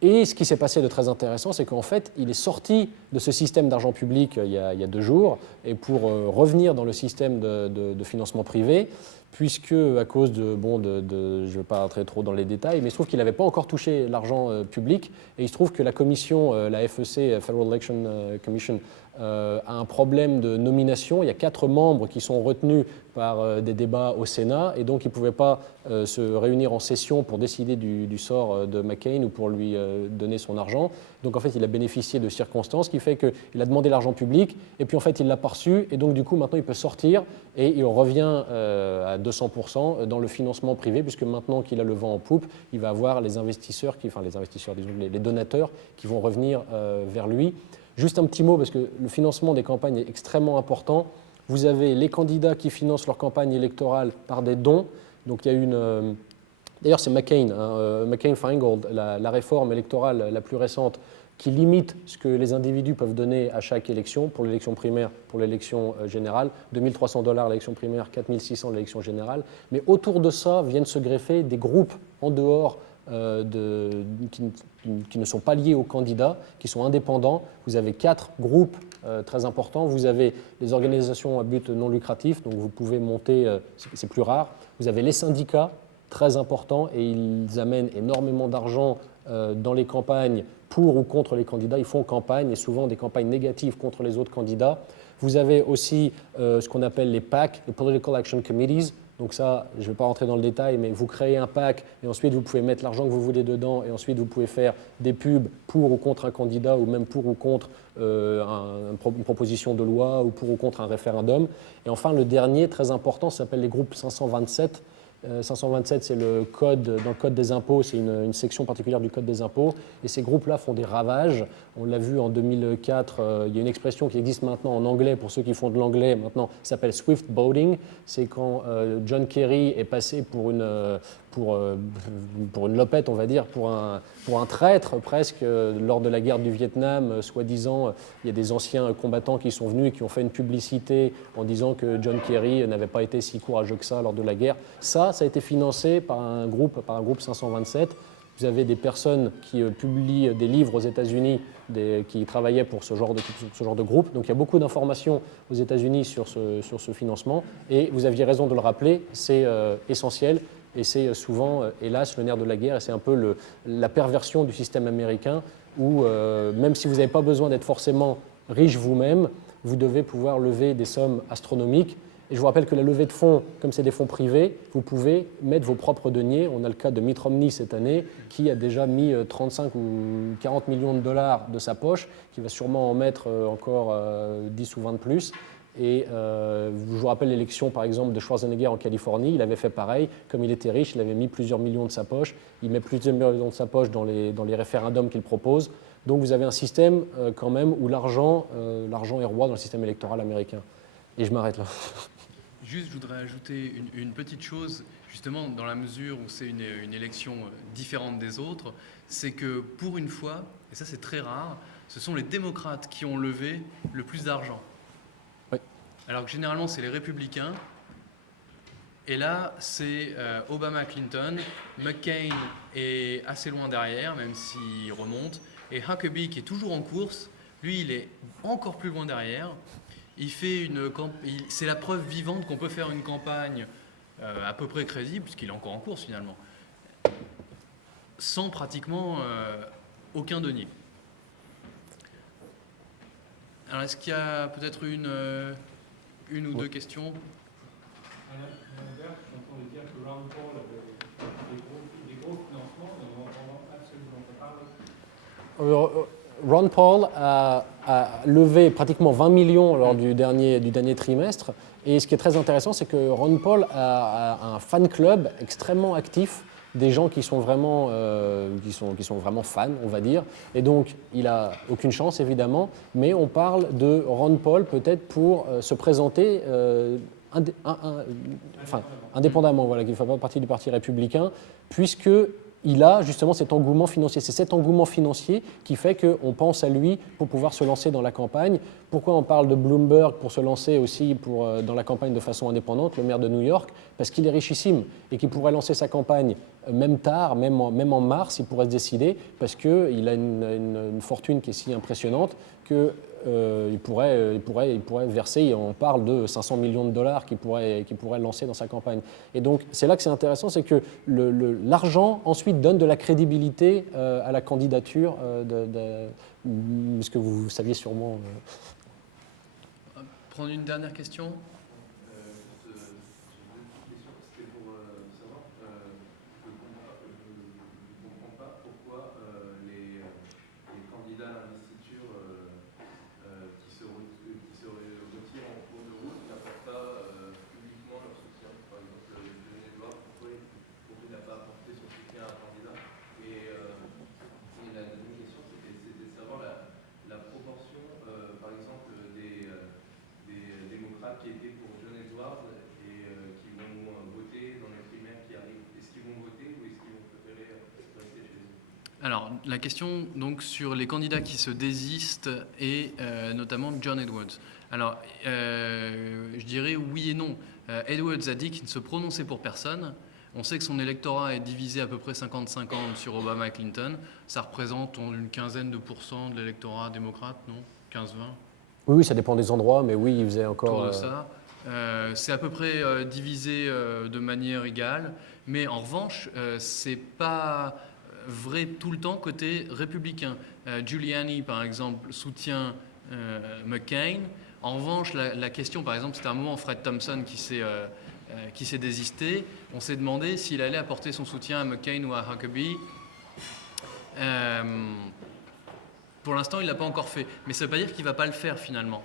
Et ce qui s'est passé de très intéressant, c'est qu'en fait, il est sorti de ce système d'argent public il y a 2 jours, et pour revenir dans le système de financement privé, puisque à cause je ne vais pas rentrer trop dans les détails, mais il se trouve qu'il n'avait pas encore touché l'argent public, et il se trouve que la commission, la FEC, Federal Election Commission, a un problème de nomination. Il y a 4 membres qui sont retenus par des débats au Sénat, et donc ils ne pouvaient pas se réunir en session pour décider du sort de McCain ou pour lui donner son argent. Donc en fait, il a bénéficié de circonstances qui fait qu'il a demandé l'argent public, et puis en fait, il ne l'a pas reçu, et donc du coup, maintenant, il peut sortir, et il revient à 200% dans le financement privé, puisque maintenant qu'il a le vent en poupe, il va avoir les investisseurs, disons, les donateurs qui vont revenir vers lui. Juste un petit mot, parce que le financement des campagnes est extrêmement important. Vous avez les candidats qui financent leur campagne électorale par des dons. Donc il y a une... D'ailleurs, c'est McCain, McCain-Feingold, la réforme électorale la plus récente, qui limite ce que les individus peuvent donner à chaque élection, pour l'élection primaire, pour l'élection générale, $2 300 l'élection primaire, 4 600 l'élection générale. Mais autour de ça viennent se greffer des groupes en dehors qui ne sont pas liés aux candidats, qui sont indépendants. Vous avez 4 groupes très importants. Vous avez les organisations à but non lucratif, donc vous pouvez monter, c'est plus rare. Vous avez les syndicats, très importants, et ils amènent énormément d'argent dans les campagnes pour ou contre les candidats. Ils font campagne, et souvent des campagnes négatives contre les autres candidats. Vous avez aussi ce qu'on appelle les PAC, les Political Action Committees. Donc ça, je ne vais pas rentrer dans le détail, mais vous créez un PAC et ensuite vous pouvez mettre l'argent que vous voulez dedans et ensuite vous pouvez faire des pubs pour ou contre un candidat ou même pour ou contre une proposition de loi ou pour ou contre un référendum. Et enfin, le dernier, très important, s'appelle les groupes 527. 527, c'est le code, dans le code des impôts, c'est une section particulière du code des impôts, et ces groupes-là font des ravages. On l'a vu en 2004, il y a une expression qui existe maintenant en anglais, pour ceux qui font de l'anglais maintenant, ça s'appelle swift boating. C'est quand John Kerry est passé pour une lopette, on va dire, pour un traître presque, lors de la guerre du Vietnam, soi-disant, il y a des anciens combattants qui sont venus et qui ont fait une publicité en disant que John Kerry n'avait pas été si courageux que ça lors de la guerre. Ça a été financé par un groupe 527. Vous avez des personnes qui publient des livres aux États-Unis qui travaillaient pour ce genre de groupe. Donc il y a beaucoup d'informations aux États-Unis sur ce financement. Et vous aviez raison de le rappeler, c'est essentiel. Et c'est souvent, hélas, le nerf de la guerre. Et c'est un peu la perversion du système américain où, même si vous n'avez pas besoin d'être forcément riche vous-même, vous devez pouvoir lever des sommes astronomiques. Et je vous rappelle que la levée de fonds, comme c'est des fonds privés, vous pouvez mettre vos propres deniers. On a le cas de Mitt Romney cette année, qui a déjà mis 35 ou 40 millions de dollars de sa poche, qui va sûrement en mettre encore 10 ou 20 de plus. Et je vous rappelle l'élection, par exemple, de Schwarzenegger en Californie. Il avait fait pareil. Comme il était riche, il avait mis plusieurs millions de sa poche. Il met plusieurs millions de sa poche dans les référendums qu'il propose. Donc vous avez un système quand même où l'argent est roi dans le système électoral américain. Et je m'arrête là. Juste, je voudrais ajouter une petite chose, justement, dans la mesure où c'est une élection différente des autres, c'est que pour une fois, et ça c'est très rare, ce sont les démocrates qui ont levé le plus d'argent. Oui. Alors que généralement, c'est les républicains. Et là, c'est Obama-Clinton. McCain est assez loin derrière, même s'il remonte. Et Huckabee, qui est toujours en course, lui, il est encore plus loin derrière. C'est la preuve vivante qu'on peut faire une campagne à peu près crédible, puisqu'il est encore en course finalement, sans pratiquement aucun denier. Alors, est-ce qu'il y a peut-être une ou deux questions ? À l'inverse, j'entends dire que Ron Paul avait des gros financements, mais on n'en entend absolument pas parler. Ron Paul a levé pratiquement 20 millions lors du dernier trimestre. Et ce qui est très intéressant, c'est que Ron Paul a un fan club extrêmement actif, des gens qui sont vraiment fans, on va dire. Et donc, il n'a aucune chance, évidemment, mais on parle de Ron Paul peut-être pour se présenter indépendamment, voilà, qui ne fait pas partie du Parti républicain, puisqu'il a justement cet engouement financier. C'est cet engouement financier qui fait qu'on pense à lui pour pouvoir se lancer dans la campagne. Pourquoi on parle de Bloomberg pour se lancer aussi dans la campagne de façon indépendante, le maire de New York? Parce qu'il est richissime et qu'il pourrait lancer sa campagne même tard, même en mars, il pourrait se décider, parce qu'il a une fortune qui est si impressionnante que il pourrait verser, on parle de 500 millions de dollars qu'il pourrait lancer dans sa campagne. Et donc, c'est là que c'est intéressant, c'est que l'argent ensuite donne de la crédibilité à la candidature ce que vous saviez sûrement. Prendre une dernière question. C'était pour savoir, je ne comprends pas pourquoi les candidats à l'investiture qui se retirent en cours de route n'apportent pas publiquement leur soutien. Par exemple, John Edwards, pourquoi il n'a pas apporté son soutien à un candidat? Et la deuxième question, c'était de savoir la proportion, par exemple, des démocrates qui étaient pour John Edwards et qui vont voter dans les primaires qui arrivent. Est-ce qu'ils vont voter ou est-ce qu'ils vont préférer rester chez eux? Alors, la question donc sur les candidats qui se désistent et notamment John Edwards. Alors, je dirais oui et non. Edwards a dit qu'il ne se prononçait pour personne. On sait que son électorat est divisé à peu près 50-50 sur Obama et Clinton. Ça représente une quinzaine de pourcents de l'électorat démocrate, non? 15-20? Oui, ça dépend des endroits, mais oui, il faisait encore... Autour de ça. C'est à peu près divisé de manière égale. Mais en revanche, c'est pas vrai tout le temps côté républicain. Giuliani, par exemple, soutient McCain. En revanche, la question, par exemple, c'était un moment Fred Thompson qui s'est désisté. On s'est demandé s'il allait apporter son soutien à McCain ou à Huckabee. Pour l'instant, il ne l'a pas encore fait. Mais ça ne veut pas dire qu'il ne va pas le faire finalement.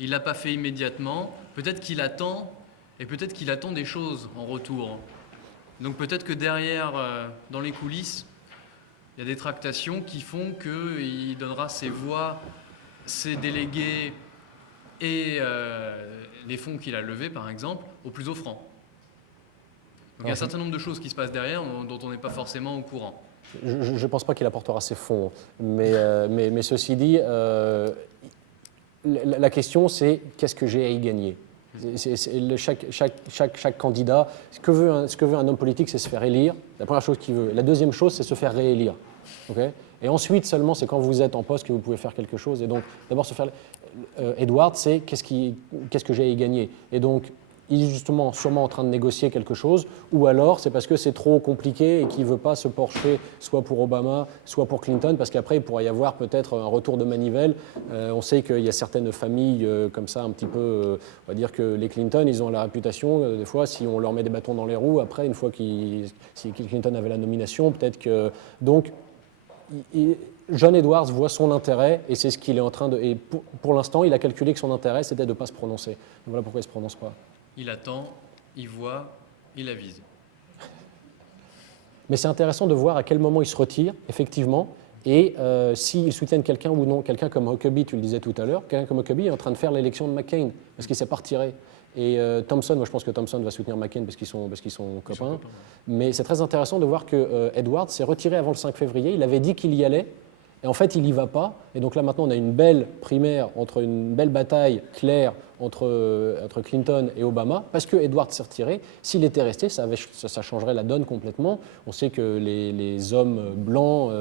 Il ne l'a pas fait immédiatement. Peut-être qu'il attend, et peut-être qu'il attend des choses en retour. Donc peut-être que derrière, dans les coulisses, il y a des tractations qui font qu'il donnera ses voix, ses délégués et les fonds qu'il a levés, par exemple, au plus offrant. Donc il y a un certain nombre de choses qui se passent derrière dont on n'est pas forcément au courant. Je ne pense pas qu'il apportera ses fonds, mais ceci dit, la question c'est qu'est-ce que j'ai à y gagner? Chaque candidat, ce que veut un homme politique, c'est se faire élire. La première chose qu'il veut. La deuxième chose, c'est se faire réélire. Okay? Et ensuite seulement, c'est quand vous êtes en poste que vous pouvez faire quelque chose. Et donc, d'abord se faire. Edward, c'est qu'est-ce que j'ai à y gagner? Et donc, il est justement sûrement en train de négocier quelque chose, ou alors c'est parce que c'est trop compliqué et qu'il ne veut pas se pencher soit pour Obama, soit pour Clinton, parce qu'après il pourrait y avoir peut-être un retour de manivelle. On sait qu'il y a certaines familles comme ça un petit peu, on va dire que les Clinton, ils ont la réputation, des fois si on leur met des bâtons dans les roues, après une fois si Clinton avait la nomination, peut-être que... Donc, John Edwards voit son intérêt et c'est ce qu'il est en train de... Et pour l'instant, il a calculé que son intérêt, c'était de ne pas se prononcer. Donc voilà pourquoi il ne se prononce pas. Il attend, il voit, il avise. Mais c'est intéressant de voir à quel moment il se retire, effectivement, et s'il soutienne quelqu'un ou non. Quelqu'un comme Huckabee, tu le disais tout à l'heure, quelqu'un comme Huckabee est en train de faire l'élection de McCain, parce qu'il ne s'est pas retiré. Et Thompson, moi je pense que Thompson va soutenir McCain parce qu'ils sont copains. Mais c'est très intéressant de voir que Edwards s'est retiré avant le 5 février. Il avait dit qu'il y allait, et en fait il n'y va pas. Et donc là maintenant on a une belle primaire, une belle bataille claire entre Clinton et Obama, parce que Edwards s'est retiré. S'il était resté, ça changerait la donne complètement. On sait que les hommes blancs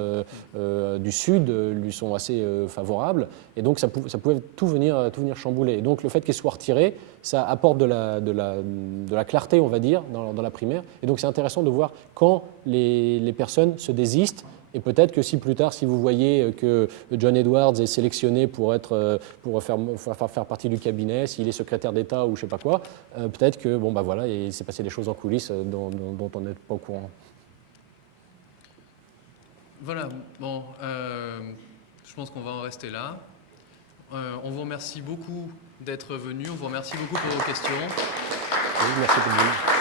du Sud lui sont assez favorables, et donc ça pouvait tout venir chambouler. Et donc le fait qu'il soit retiré, ça apporte de la clarté, on va dire, dans la primaire. Et donc c'est intéressant de voir quand les personnes se désistent. Et peut-être que si plus tard, si vous voyez que John Edwards est sélectionné pour faire partie du cabinet, s'il est secrétaire d'État ou je ne sais pas quoi, peut-être que voilà, il s'est passé des choses en coulisses dont on n'est pas au courant. Voilà, bon, Je pense qu'on va en rester là. On vous remercie beaucoup d'être venus. On vous remercie beaucoup pour vos questions. Oui, merci pour le